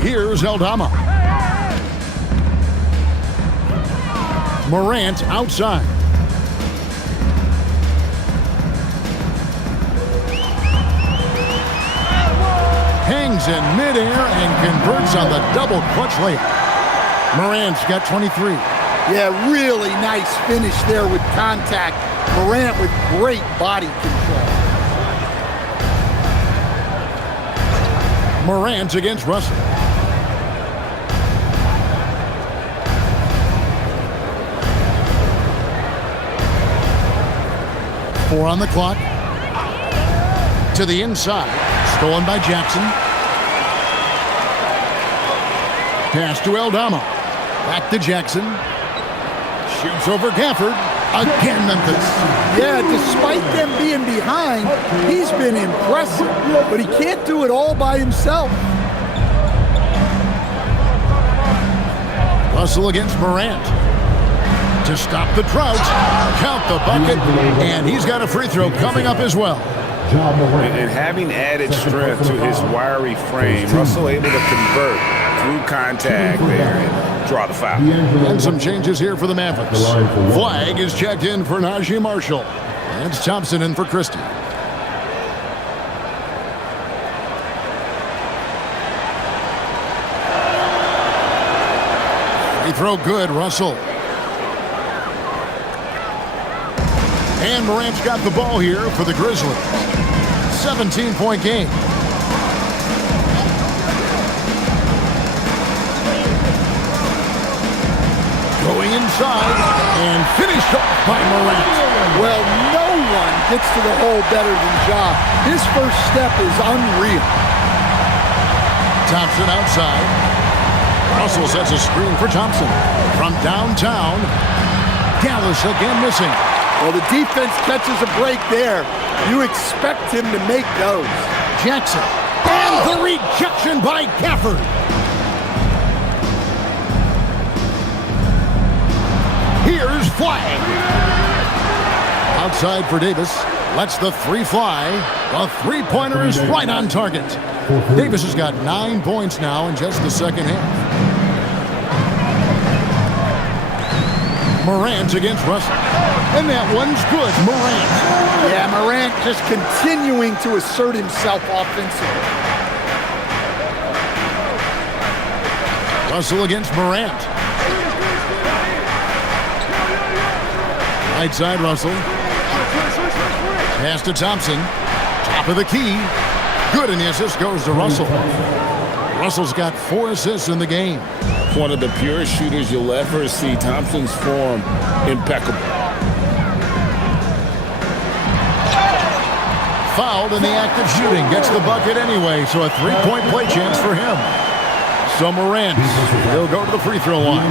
Here's Aldama. Morant outside. Hangs in midair and converts on the double clutch layup. Morant's got 23. Yeah, really nice finish there with contact. Morant with great body control. Morant against Russell. Four on the clock. To the inside. Stolen by Jackson. Pass to Aldama. Back to Jackson. Shoots over Gafford. Again, Memphis. Yeah, despite them being behind, he's been impressive, but he can't do it all by himself. Russell against Morant. To stop the drought, count the bucket, and he's got a free throw coming up as well. And having added strength to his wiry frame, Russell able to convert through contact there and draw the foul. And some changes here for the Mavericks. Flag is checked in for Najee Marshall. And it's Thompson in for Christie. Free throw good, Russell. And Morant's got the ball here for the Grizzlies. 17-point game. Going inside and finished off by Morant. Well, no one gets to the hole better than Ja. His first step is unreal. Thompson outside. Russell sets a screen for Thompson. From downtown, Dallas again missing. Well, the defense catches a break there. You expect him to make those. Jackson. And the rejection by Gafford. Here's Flag. Outside for Davis. Lets the 3 fly. The three-pointer is right on target. Davis has got 9 points now in just the second half. Morant against Russell. And that one's good. Morant. Yeah, Morant just continuing to assert himself offensively. Russell against Morant. Right side, Russell. Pass to Thompson. Top of the key. Good, and the assist goes to Russell. Russell's got 4 assists in the game. One of the purest shooters you'll ever see. Thompson's form impeccable. Fouled in the act of shooting. Gets the bucket anyway, so a 3-point play chance for him. So Morant will go to the free throw line.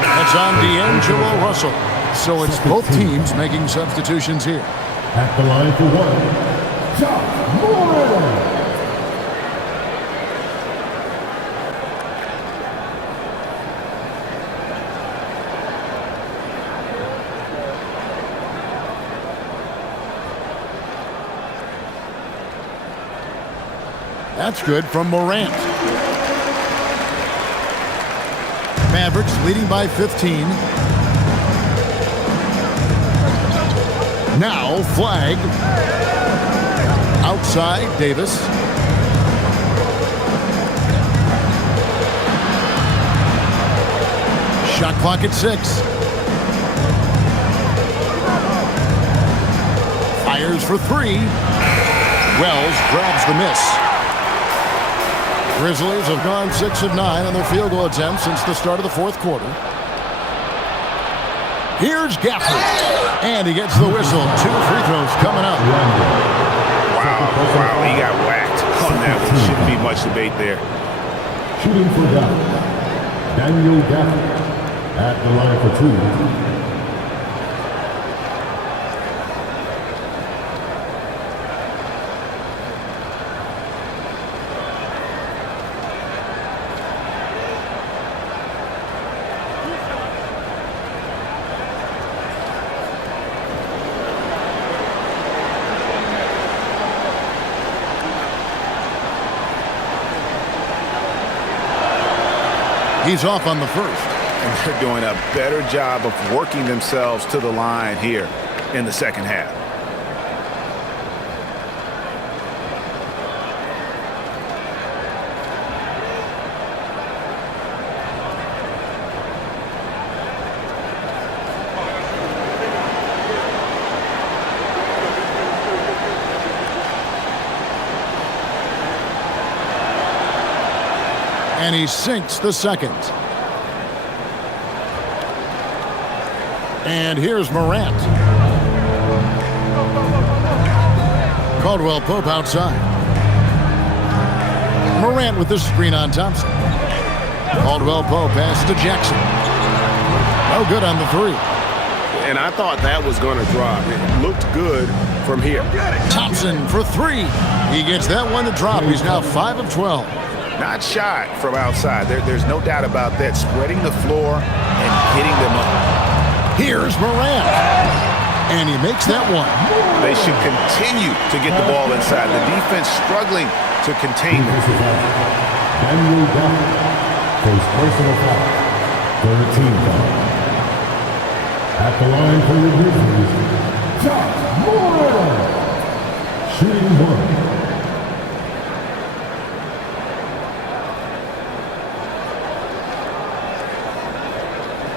That's on D'Angelo Russell. So it's both teams making substitutions here. At the line for one, Josh Morant. That's good from Morant. Mavericks leading by 15. Now flag. Outside, Davis. Shot clock at 6. Fires for 3. Wells grabs the miss. Grizzlies have gone 6 of 9 on their field goal attempts since the start of the fourth quarter. Here's Gafford, and he gets the whistle. 2 free throws coming up. Wow, he got whacked on that one. Shouldn't be much debate there. Shooting for Dallas, Daniel Gafford. At the line for 2. He's off on the first. And they're doing a better job of working themselves to the line here in the second half. And he sinks the second. And here's Morant. Caldwell Pope outside. Morant with the screen on Thompson. Caldwell Pope pass to Jackson. No good on the 3. And I thought that was going to drop. It looked good from here. Thompson for 3. He gets that one to drop. He's now 5 of 12. Not shot from outside. There's no doubt about that. Spreading the floor and hitting them up. Here's Morant. And he makes that one. They should continue to get the ball inside. The defense struggling to contain them. Daniel Gafford for his personal foul. 13 foul. At the line for the Grizzlies, Josh Morant. Shooting 1.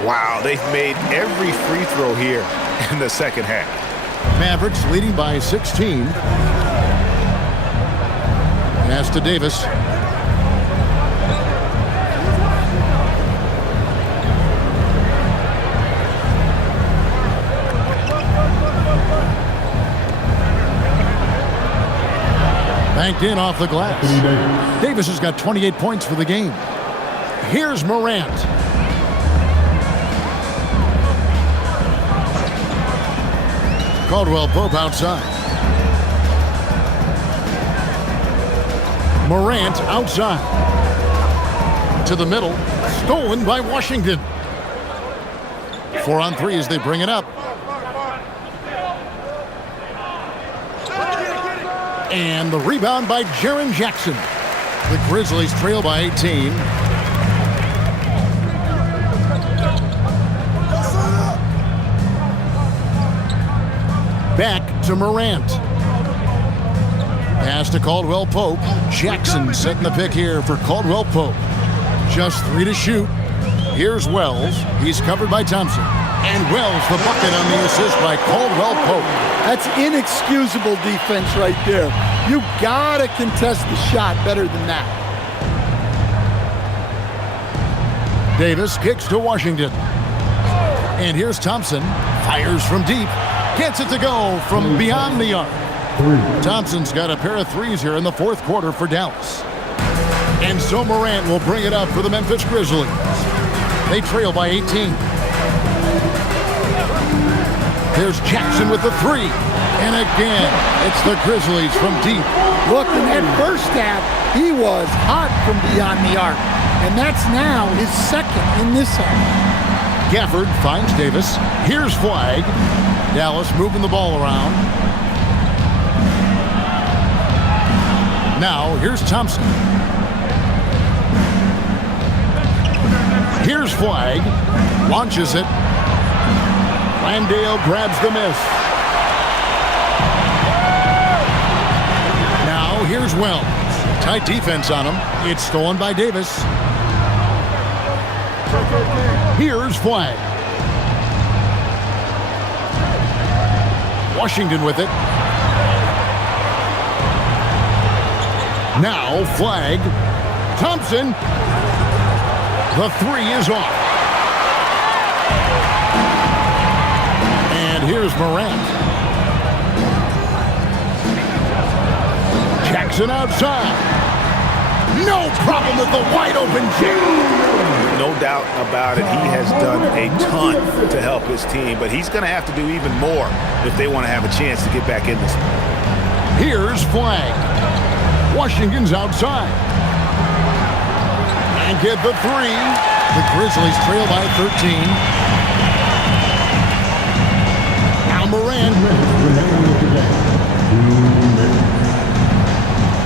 Wow, they've made every free throw here in the second half. Mavericks leading by 16. Pass to Davis. Banked in off the glass. Davis has got 28 points for the game. Here's Morant. Caldwell Pope outside. Morant outside. To the middle. Stolen by Washington. 4 on 3 as they bring it up. And the rebound by Jaren Jackson. The Grizzlies trail by 18. Back to Morant. Pass to Caldwell Pope. Jackson setting the pick here for Caldwell Pope. Just 3 to shoot. Here's Wells. He's covered by Thompson. And Wells the bucket on the assist by Caldwell Pope. That's inexcusable defense right there. You gotta contest the shot better than that. Davis kicks to Washington. And here's Thompson. Fires from deep. Gets it to go from beyond the arc. Thompson's got a pair of threes here in the fourth quarter for Dallas. And so Morant will bring it up for the Memphis Grizzlies. They trail by 18. There's Jackson with the three. And again, it's the Grizzlies from deep. Look, in that first half, he was hot from beyond the arc. And that's now his second in this half. Gafford finds Davis. Here's Flag. Dallas moving the ball around. Now, here's Thompson. Here's Flag. Launches it. Landale grabs the miss. Now, here's Wells. Tight defense on him. It's stolen by Davis. Here's Flag. Washington with it. Now Flag. Thompson. The three is off. And here's Morant. Jackson outside. No problem with the wide open jam. No doubt about it. He has done a ton to help his team, but he's going to have to do even more if they want to have a chance to get back in this one. Here's Flag. Washington's outside. And get the three. The Grizzlies trail by 13. Now Morant.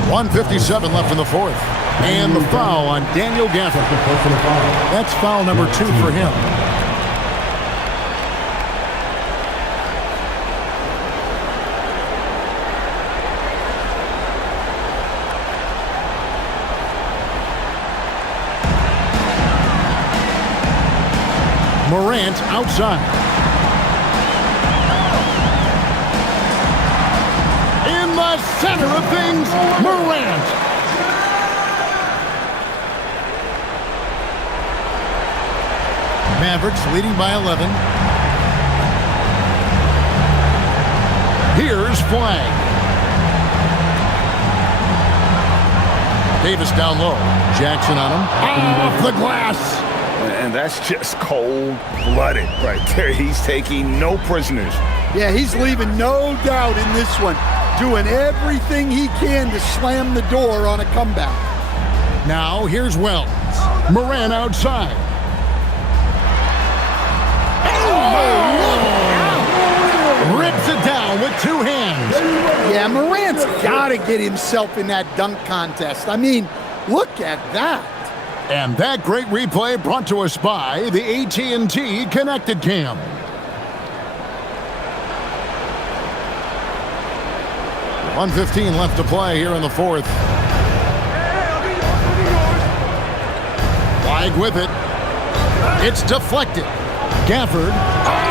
1:57 left in the fourth. And the foul on Daniel Gafford. That's foul number 2 for him. Morant outside. In the center of things, Morant. Mavericks leading by 11. Here's Flag. Davis down low. Jackson on him. Off the glass. And that's just cold-blooded right there. He's taking no prisoners. Yeah, he's leaving no doubt in this one. Doing everything he can to slam the door on a comeback. Now here's Wells. Morant outside. Rips it down with 2 hands. Yeah, Morant's got to get himself in that dunk contest. I mean, look at that. And that great replay brought to us by the AT&T Connected Cam. .115 left to play here in the fourth. Flag with it. It's deflected. Gafford,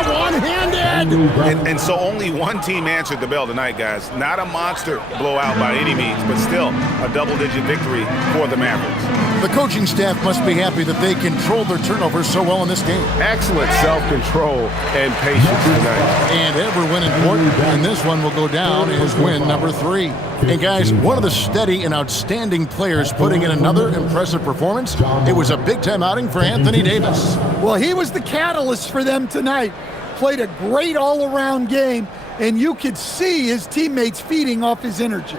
one-handed! And so only one team answered the bell tonight, guys. Not a monster blowout by any means, but still a double-digit victory for the Mavericks. The coaching staff must be happy that they controlled their turnovers so well in this game. Excellent self-control and patience tonight. And every win important, and this one will go down as win number 3. And guys, one of the steady and outstanding players putting in another impressive performance. It was a big-time outing for Anthony Davis. Well, he was the catalyst for them tonight. Played a great all-around game, and you could see his teammates feeding off his energy.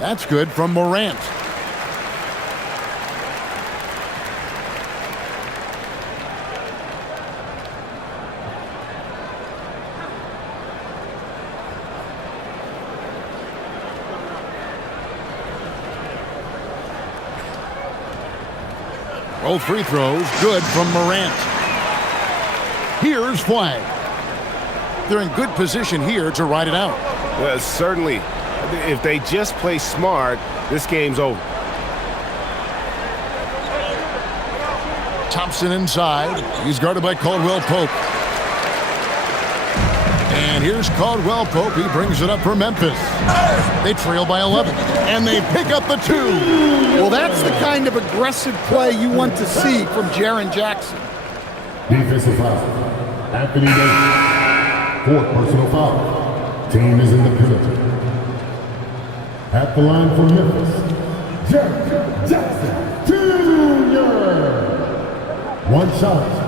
That's good from Morant. Both free throws good from Morant. Here's Flag. They're in good position here to ride it out. Well, certainly. If they just play smart, this game's over. Thompson inside. He's guarded by Caldwell Pope. And here's Caldwell Pope. He brings it up for Memphis. They trail by 11. And they pick up the 2. Well, that's the kind of aggressive play you want to see from Jaren Jackson. Defensive foul. Anthony Davis. 4th personal foul. Team is in the penalty. At the line for Memphis, Jaren Jackson Jr. 1 shot.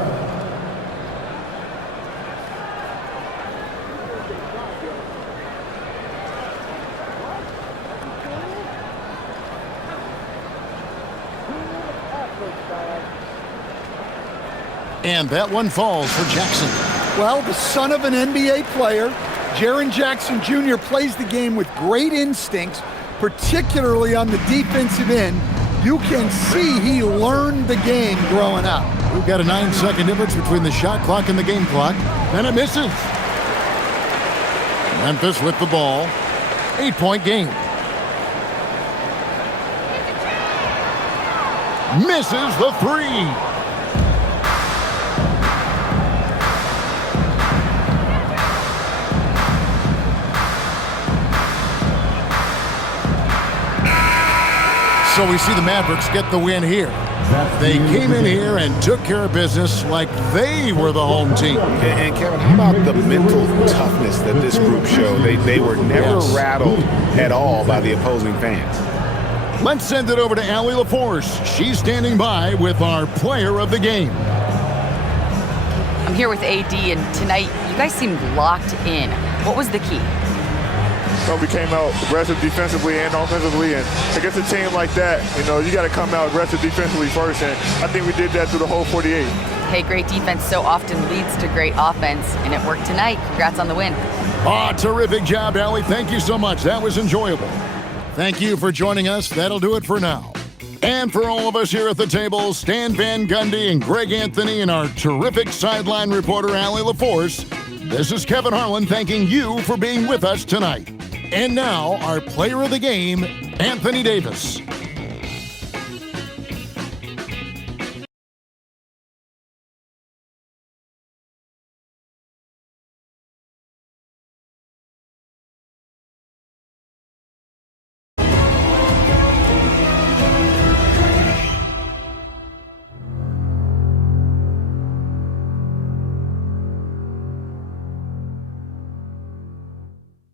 And that one falls for Jackson. Well, the son of an NBA player, Jaren Jackson Jr. plays the game with great instincts, particularly on the defensive end. You can see he learned the game growing up. We've got a 9-second difference between the shot clock and the game clock. And it misses. Memphis with the ball. 8-point game. Misses the 3. So we see the Mavericks get the win here. They came in here and took care of business like they were the home team. And Kevin, how about the mental toughness that this group showed? They were never rattled at all by the opposing fans. Let's send it over to Allie LaForce. She's standing by with our player of the game. I'm here with AD, and tonight you guys seemed locked in. What was the key? So we came out aggressive defensively and offensively, and against a team like that, you got to come out aggressive defensively first, and I think we did that through the whole 48. Hey, great defense so often leads to great offense, and it worked tonight. Congrats on the win. Terrific job, Allie. Thank you so much. That was enjoyable. Thank you for joining us. That'll do it for now. And for all of us here at the table, Stan Van Gundy and Greg Anthony and our terrific sideline reporter, Allie LaForce, this is Kevin Harlan thanking you for being with us tonight. And now, our player of the game, Anthony Davis.